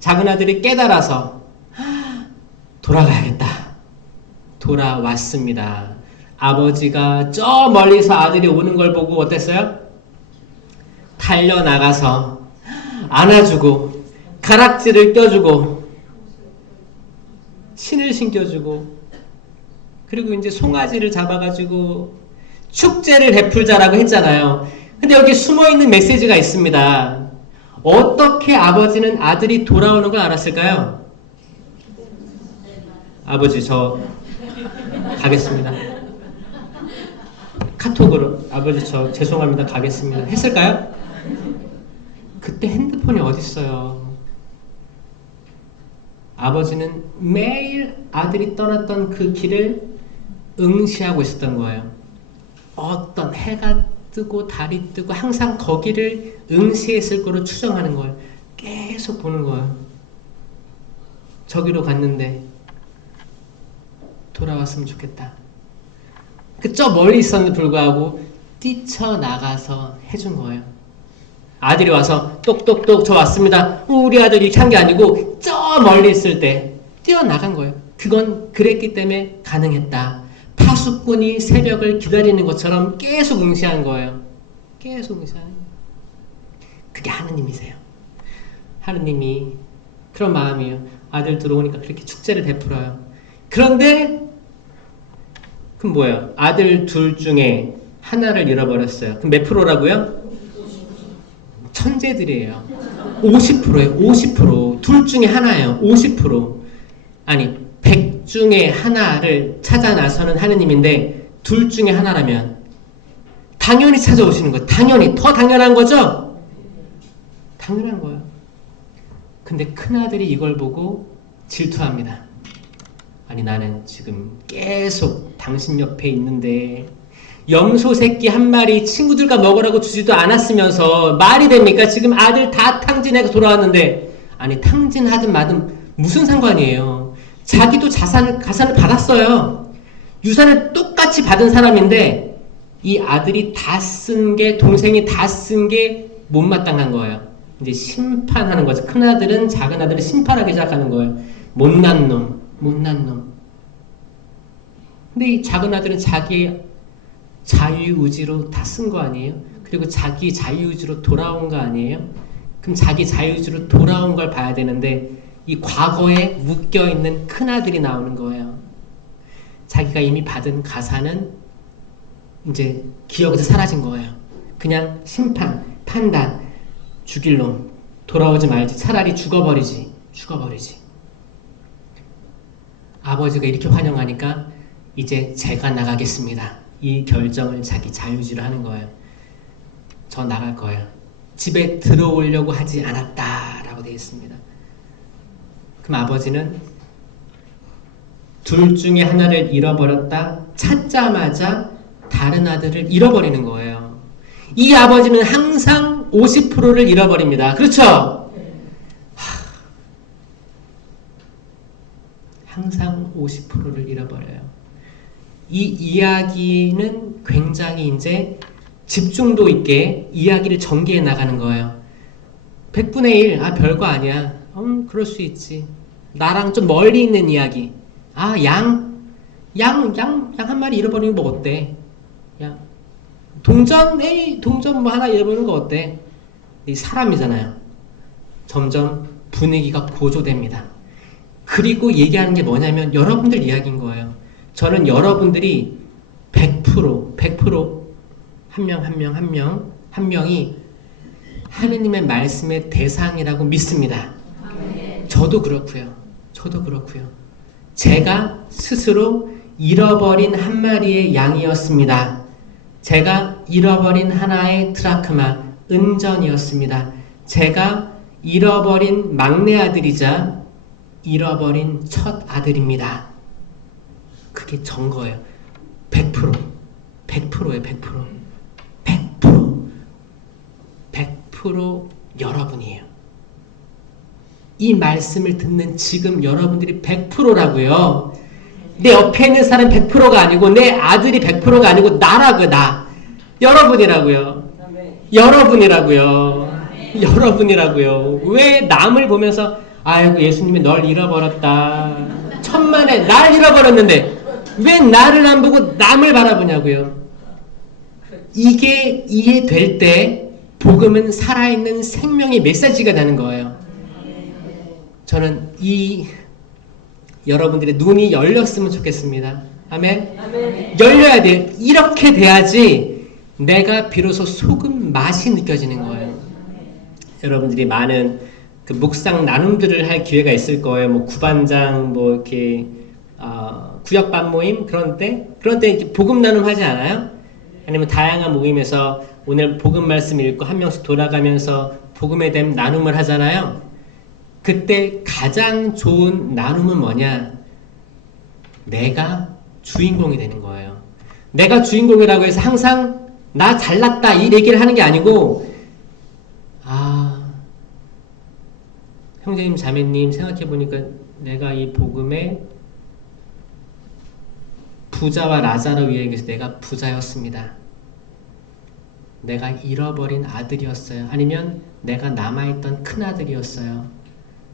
작은 아들이 깨달아서 돌아가야겠다. 돌아왔습니다. 아버지가 저 멀리서 아들이 오는 걸 보고 어땠어요? 달려나가서 안아주고 가락지를 껴주고 신을 신겨주고 그리고 이제 송아지를 잡아가지고 축제를 베풀자라고 했잖아요. 근데 여기 숨어있는 메시지가 있습니다. 어떻게 아버지는 아들이 돌아오는 걸 알았을까요? 아버지 저 가겠습니다. 카톡으로 아버지 저 죄송합니다 가겠습니다 했을까요? 그때 핸드폰이 어딨어요. 아버지는 매일 아들이 떠났던 그 길을 응시하고 있었던 거예요. 어떤 해가 뜨고 달이 뜨고 항상 거기를 응시했을 거로 추정하는 거예요. 계속 보는 거예요. 저기로 갔는데 돌아왔으면 좋겠다. 저 멀리 있었는데 불구하고 뛰쳐나가서 해준 거예요. 아들이 와서 똑똑똑 저 왔습니다. 우리 아들이 이렇게 한 게 아니고 저 멀리 있을 때 뛰어나간 거예요. 그건 그랬기 때문에 가능했다. 파수꾼이 새벽을 기다리는 것처럼 계속 응시한 거예요. 계속 응시하는 거예요. 그게 하느님이세요. 하느님이 그런 마음이에요. 아들 들어오니까 그렇게 축제를 베풀어요. 그런데 그럼 뭐예요? 아들 둘 중에 하나를 잃어버렸어요. 그럼 몇 프로라고요? 천재들이에요. 50%예요. 50%. 둘 중에 하나예요. 50%. 아니 100 중에 하나를 찾아 나서는 하느님인데 둘 중에 하나라면 당연히 찾아오시는 거예요. 당연히. 더 당연한 거죠? 당연한 거예요. 근데 큰아들이 이걸 보고 질투합니다. 아니 나는 지금 계속 당신 옆에 있는데 염소 새끼 한 마리 친구들과 먹으라고 주지도 않았으면서 말이 됩니까? 지금 아들 다 탕진해서 돌아왔는데 아니 탕진하든 마든 무슨 상관이에요. 자기도 가산을 받았어요. 유산을 똑같이 받은 사람인데 이 아들이 다 쓴 게 동생이 다 쓴 게 못마땅한 거예요. 이제 심판하는 거죠. 큰아들은 작은 아들을 심판하기 시작하는 거예요. 못난 놈, 못난 놈. 근데 이 작은 아들은 자기의 자유의지로 다 쓴 거 아니에요? 그리고 자기 자유의지로 돌아온 거 아니에요? 그럼 자기 자유의지로 돌아온 걸 봐야 되는데 이 과거에 묶여있는 큰아들이 나오는 거예요. 자기가 이미 받은 가산은 이제 기억에서 사라진 거예요. 그냥 심판, 판단, 죽일 놈, 돌아오지 말지, 차라리 죽어버리지. 아버지가 이렇게 환영하니까 이제 제가 나가겠습니다. 이 결정을 자기 자유의지로 하는 거예요. 저 나갈 거예요. 집에 들어오려고 하지 않았다라고 되어 있습니다. 그럼 아버지는 둘 중에 하나를 잃어버렸다 찾자마자 다른 아들을 잃어버리는 거예요. 이 아버지는 항상 50%를 잃어버립니다. 그렇죠? 항상 50%를 잃어버려요. 이 이야기는 굉장히 이제 집중도 있게 이야기를 전개해 나가는 거예요. 100분의 1, 별거 아니야. 그럴 수 있지. 나랑 좀 멀리 있는 이야기. 양 한 마리 잃어버리는 거 어때? 양. 동전 뭐 하나 잃어버리는 거 어때? 이 사람이잖아요. 점점 분위기가 고조됩니다. 그리고 얘기하는 게 뭐냐면 여러분들 이야기인 거예요. 저는 여러분들이 100% 한 명이 하느님의 말씀의 대상이라고 믿습니다. 저도 그렇고요. 제가 스스로 잃어버린 한 마리의 양이었습니다. 제가 잃어버린 하나의 드라크마, 은전이었습니다. 제가 잃어버린 막내 아들이자 잃어버린 첫 아들입니다. 그게 전거예요. 100%예요. 100% 여러분이에요. 이 말씀을 듣는 지금 여러분들이 100%라고요. 내 옆에 있는 사람 100%가 아니고 내 아들이 100%가 아니고 나라고요. 나. 여러분이라고요. 여러분이라고요. 여러분이라고요. 왜 남을 보면서 아이고 예수님이 널 잃어버렸다. 천만에 날 잃어버렸는데 왜 나를 안 보고 남을 바라보냐고요. 이게 이해될 때 복음은 살아있는 생명의 메시지가 되는 거예요. 저는 이 여러분들의 눈이 열렸으면 좋겠습니다. 아멘? 아멘. 열려야 돼요. 이렇게 돼야지 내가 비로소 소금 맛이 느껴지는 거예요. 여러분들이 많은 그 묵상 나눔들을 할 기회가 있을 거예요. 뭐 구반장, 뭐 이렇게 구역반 모임 그런 때 이렇게 복음 나눔 하지 않아요? 아니면 다양한 모임에서 오늘 복음 말씀 읽고 한 명씩 돌아가면서 복음에 대한 나눔을 하잖아요. 그때 가장 좋은 나눔은 뭐냐? 내가 주인공이 되는 거예요. 내가 주인공이라고 해서 항상 나 잘났다 이 얘기를 하는 게 아니고 형제님 자매님 생각해보니까 내가 이 복음에 부자와 라자로 이야기해서 내가 부자였습니다. 내가 잃어버린 아들이었어요. 아니면 내가 남아있던 큰아들이었어요.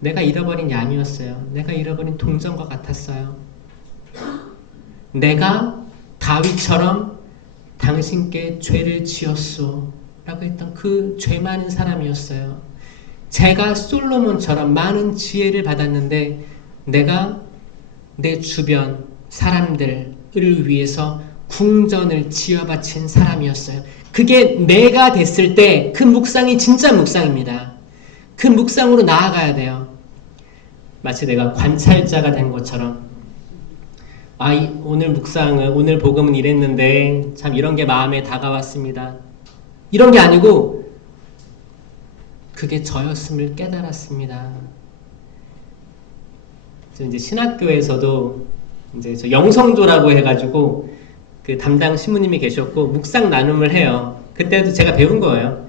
내가 잃어버린 양이었어요. 내가 잃어버린 동전과 같았어요. 내가 다윗처럼 당신께 죄를 지었소 라고 했던 그 죄 많은 사람이었어요. 제가 솔로몬처럼 많은 지혜를 받았는데 내가 내 주변 사람들을 위해서 궁전을 지어바친 사람이었어요. 그게 내가 됐을 때 그 묵상이 진짜 묵상입니다. 그 묵상으로 나아가야 돼요. 마치 내가 관찰자가 된 것처럼 오늘 묵상은 오늘 복음은 이랬는데 참 이런 게 마음에 다가왔습니다. 이런 게 아니고 그게 저였음을 깨달았습니다. 이제 신학교에서도 이제 저 영성조라고 해가지고 그 담당 신부님이 계셨고 묵상 나눔을 해요. 그때도 제가 배운 거예요.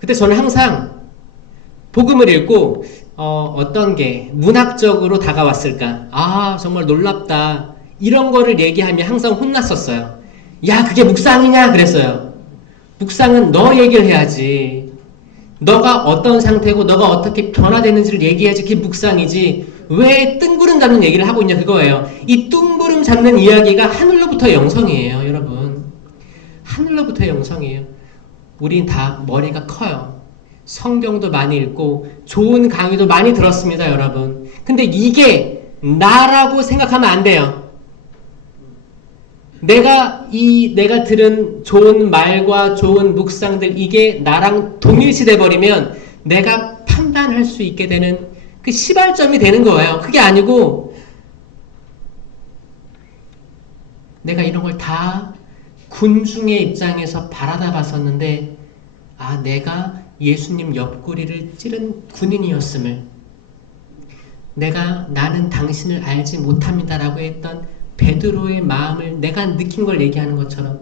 그때 저는 항상 복음을 읽고 어떤 게 문학적으로 다가왔을까? 정말 놀랍다. 이런 거를 얘기하면 항상 혼났었어요. 야, 그게 묵상이냐? 그랬어요. 묵상은 너 얘기를 해야지. 너가 어떤 상태고 너가 어떻게 변화되는지를 얘기해야지 그게 묵상이지. 왜 뜬구름 잡는 얘기를 하고 있냐 그거예요. 이 뜬구름 잡는 이야기가 하늘로부터의 영성이에요. 여러분. 하늘로부터의 영성이에요. 우린 다 머리가 커요. 성경도 많이 읽고 좋은 강의도 많이 들었습니다. 여러분. 근데 이게 나라고 생각하면 안 돼요. 내가 들은 좋은 말과 좋은 묵상들 이게 나랑 동일시돼 버리면 내가 판단할 수 있게 되는 그 시발점이 되는 거예요. 그게 아니고 내가 이런 걸 다 군중의 입장에서 바라다 봤었는데 내가 예수님 옆구리를 찌른 군인이었음을 나는 당신을 알지 못합니다라고 했던 베드로의 마음을 내가 느낀 걸 얘기하는 것처럼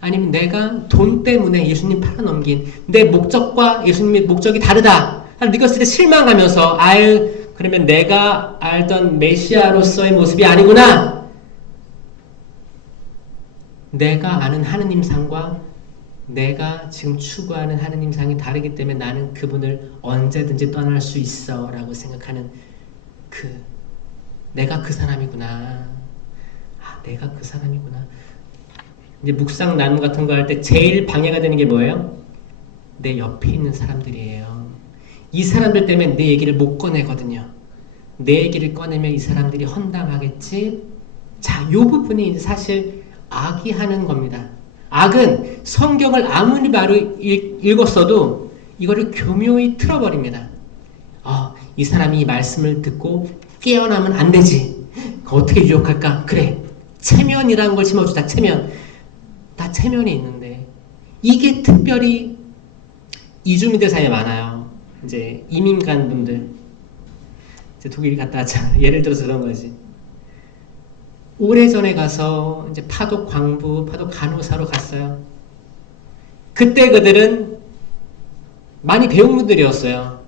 아니면 내가 돈 때문에 예수님 팔아넘긴 내 목적과 예수님의 목적이 다르다 느꼈을 때 실망하면서 그러면 내가 알던 메시아로서의 모습이 아니구나. 내가 아는 하느님상과 내가 지금 추구하는 하느님상이 다르기 때문에 나는 그분을 언제든지 떠날 수 있어 라고 생각하는 내가 그 사람이구나. 내가 그 사람이구나. 이제 묵상 나눔 같은 거 할 때 제일 방해가 되는 게 뭐예요? 내 옆에 있는 사람들이에요. 이 사람들 때문에 내 얘기를 못 꺼내거든요. 내 얘기를 꺼내면 이 사람들이 헌당하겠지? 이 부분이 사실 악이 하는 겁니다. 악은 성경을 아무리 바로 읽었어도 이거를 교묘히 틀어버립니다. 이 사람이 이 말씀을 듣고 깨어나면 안 되지. 어떻게 유혹할까? 그래. 체면이라는 걸 심어주자. 체면. 다 체면이 있는데 이게 특별히 이주민들 사이에 많아요. 이제 이민 간 분들. 이제 독일 갔다 왔잖아. 예를 들어서 그런 거지. 오래전에 가서 이제 파독 광부, 파독 간호사로 갔어요. 그때 그들은 많이 배운 분들이었어요.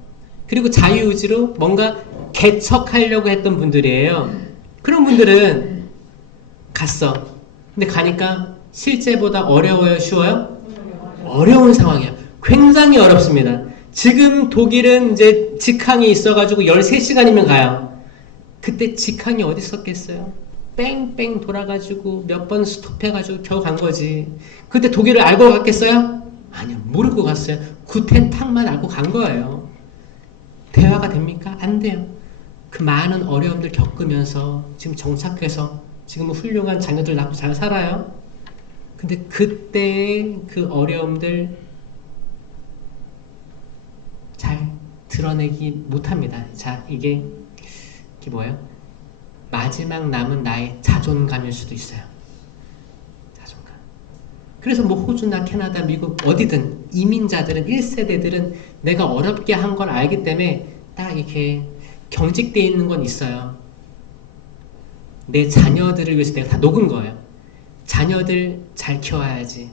그리고 자유의지로 뭔가 개척하려고 했던 분들이에요. 그런 분들은 갔어. 근데 가니까 실제보다 어려워요? 쉬워요? 어려운 상황이에요. 굉장히 어렵습니다. 지금 독일은 이제 직항이 있어가지고 13시간이면 가요. 그때 직항이 어디 있었겠어요? 뺑뺑 돌아가지고 몇 번 스톱해가지고 겨우 간 거지. 그때 독일을 알고 갔겠어요? 아니요, 모르고 갔어요. 구텐탁만 알고 간 거예요. 대화가 됩니까? 안 돼요. 그 많은 어려움들 겪으면서 지금 정착해서 지금 훌륭한 자녀들 낳고 잘 살아요. 근데 그때의 그 어려움들 잘 드러내기 못합니다. 자, 이게 뭐예요? 마지막 남은 나의 자존감일 수도 있어요. 자존감. 그래서 뭐 호주나 캐나다, 미국 어디든 이민자들은 1세대들은 내가 어렵게 한 걸 알기 때문에 딱 이렇게 경직되어 있는 건 있어요. 내 자녀들을 위해서 내가 다 녹은 거예요. 자녀들 잘 키워야지.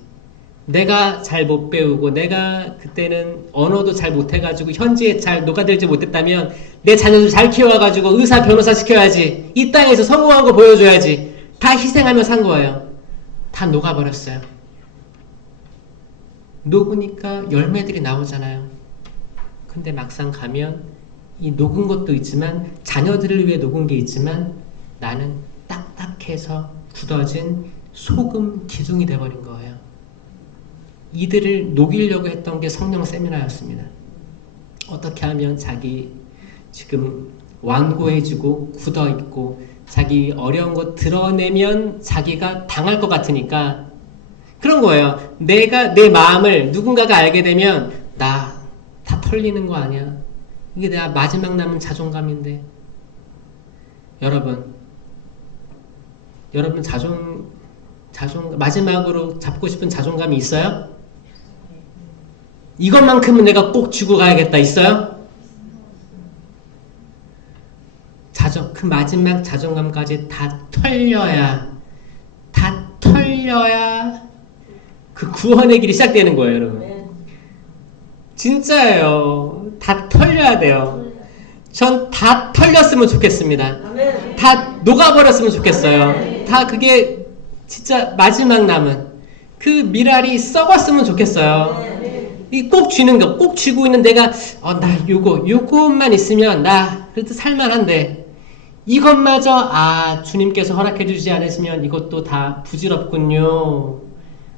내가 잘 못 배우고 내가 그때는 언어도 잘 못해가지고 현지에 잘 녹아들지 못했다면 내 자녀들 잘 키워가지고 의사 변호사 시켜야지. 이 땅에서 성공한 거 보여줘야지. 다 희생하며 산 거예요. 다 녹아버렸어요. 녹으니까 열매들이 나오잖아요. 근데 막상 가면 이 녹은 것도 있지만 자녀들을 위해 녹은 게 있지만 나는 딱딱해서 굳어진 소금 기둥이 돼버린 거예요. 이들을 녹이려고 했던 게 성령 세미나였습니다. 어떻게 하면 자기 지금 완고해지고 굳어있고 자기 어려운 거 드러내면 자기가 당할 것 같으니까 그런 거예요. 내가 내 마음을 누군가가 알게 되면 나 다 털리는 거 아니야. 이게 내가 마지막 남은 자존감인데. 여러분 마지막으로 잡고 싶은 자존감이 있어요? 이것만큼은 내가 꼭 쥐고 가야겠다 있어요? 그 마지막 자존감까지 다 털려야 그 구원의 길이 시작되는 거예요, 여러분. 진짜예요. 다 털려야 돼요. 전 다 털렸으면 좋겠습니다. 다 녹아버렸으면 좋겠어요. 다 그게 진짜 마지막 남은 그 미랄이 썩었으면 좋겠어요. 이 꼭 쥐는 거, 꼭 쥐고 있는 내가 나 요것만 있으면 나 그래도 살만한데 이것마저 주님께서 허락해 주지 않으시면 이것도 다 부질없군요.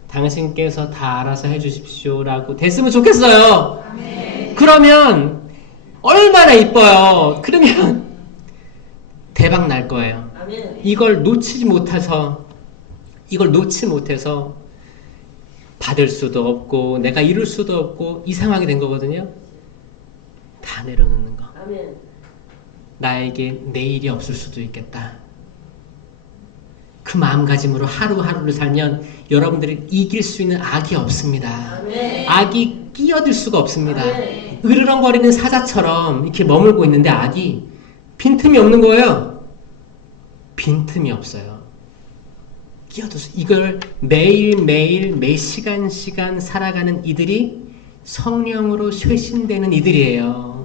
당신께서 다 알아서 해주십시오 라고 됐으면 좋겠어요. 그러면 얼마나 이뻐요. 그러면 대박 날 거예요. 이걸 놓지 못해서 받을 수도 없고 내가 이룰 수도 없고 이 상황이 된 거거든요. 다 내려놓는 거. 나에게 내일이 없을 수도 있겠다. 그 마음가짐으로 하루하루를 살면 여러분들이 이길 수 있는 악이 없습니다. 악이 끼어들 수가 없습니다. 으르렁거리는 사자처럼 이렇게 머물고 있는데 악이 빈틈이 없는 거예요. 빈틈이 없어요. 끼어들수 이걸 매일매일 매시간 살아가는 이들이 성령으로 쇄신되는 이들이에요.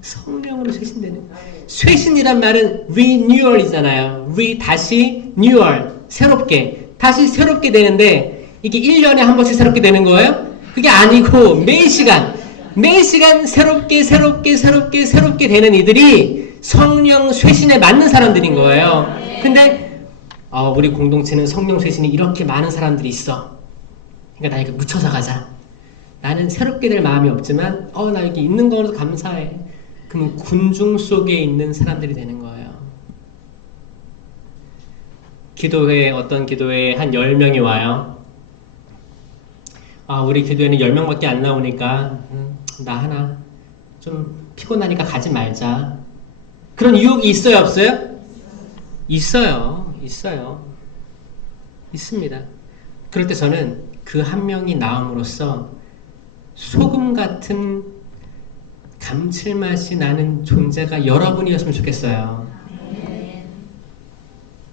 성령으로 쇄신되는. 쇄신이란 말은 renewal이잖아요. 다시 new 다시 새롭게 되는데 이게 1년에 한 번씩 새롭게 되는 거예요? 그게 아니고 매시간 새롭게 되는 이들이 성령 쇄신에 맞는 사람들인 거예요. 근데 우리 공동체는 성령 쇄신이 이렇게 많은 사람들이 있어. 그러니까 나 이거 묻혀서 가자. 나는 새롭게 될 마음이 없지만 나 여기 있는 거라도 감사해. 그러면 군중 속에 있는 사람들이 되는 거예요. 어떤 기도회에 한 10명이 와요. 우리 기도회는 10명밖에 안 나오니까 나 하나 좀 피곤하니까 가지 말자. 그런 유혹이 있어요, 없어요? 있어요. 있습니다. 그럴 때 저는 그 한 명이 나옴으로써 소금 같은 감칠맛이 나는 존재가 여러분이었으면 좋겠어요.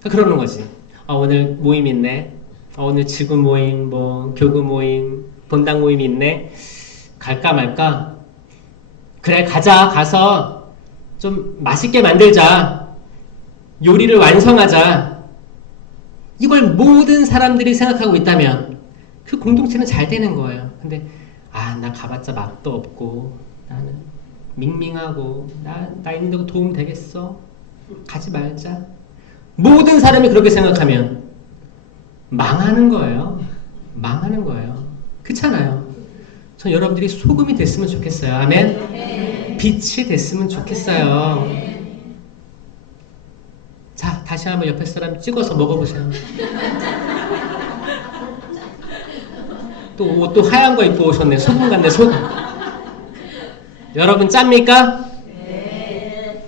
그러는 거지. 오늘 모임 있네. 오늘 지구 모임, 교구 모임, 본당 모임이 있네. 갈까 말까? 그래, 가서 좀 맛있게 만들자. 요리를 완성하자. 이걸 모든 사람들이 생각하고 있다면 그 공동체는 잘 되는 거예요. 근데 나 가봤자 맛도 없고 나는 밍밍하고 나 있는 데고 도움 되겠어? 가지 말자. 모든 사람이 그렇게 생각하면 망하는 거예요. 망하는 거예요. 그렇잖아요. 전 여러분들이 소금이 됐으면 좋겠어요. 아멘? 빛이 됐으면 좋겠어요. 자, 다시 한번 옆에 사람 찍어서 먹어보세요. 또 하얀 거 입고 오셨네. 소금 같네, 소금. 여러분 짭니까? 네.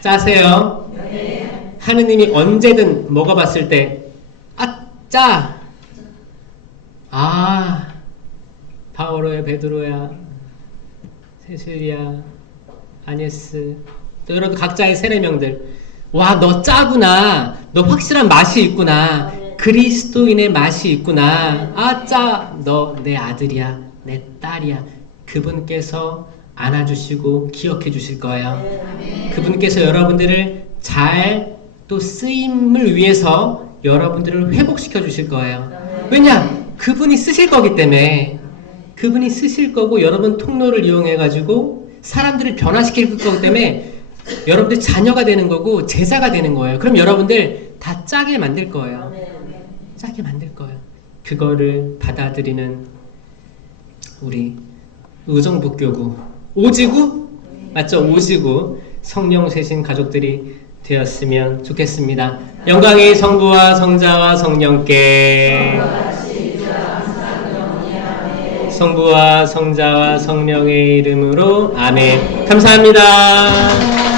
짜세요? 네. 하느님이 언제든 먹어봤을 때 짜! 바오로야, 베드로야, 세실리아, 아니에스, 또 여러분 각자의 세례명들. 와, 너 짜구나. 너 확실한 맛이 있구나. 그리스도인의 맛이 있구나. 짜. 너 내 아들이야. 내 딸이야. 그분께서 안아주시고 기억해 주실 거예요. 그분께서 여러분들을 잘 또 쓰임을 위해서 여러분들을 회복시켜 주실 거예요. 왜냐? 그분이 쓰실 거기 때문에. 그분이 쓰실 거고 여러분 통로를 이용해 가지고 사람들을 변화시킬 거기 때문에 여러분들 자녀가 되는 거고 제자가 되는 거예요. 그럼 여러분들 다 짜게 만들 거예요. 짜게 만들 거예요. 그거를 받아들이는 우리 의정부교구 오지구? 맞죠? 오지구 성령 세신 가족들이 되었으면 좋겠습니다. 영광이 성부와 성자와 성령께 성부와 성자와 성령의 이름으로 아멘. 감사합니다.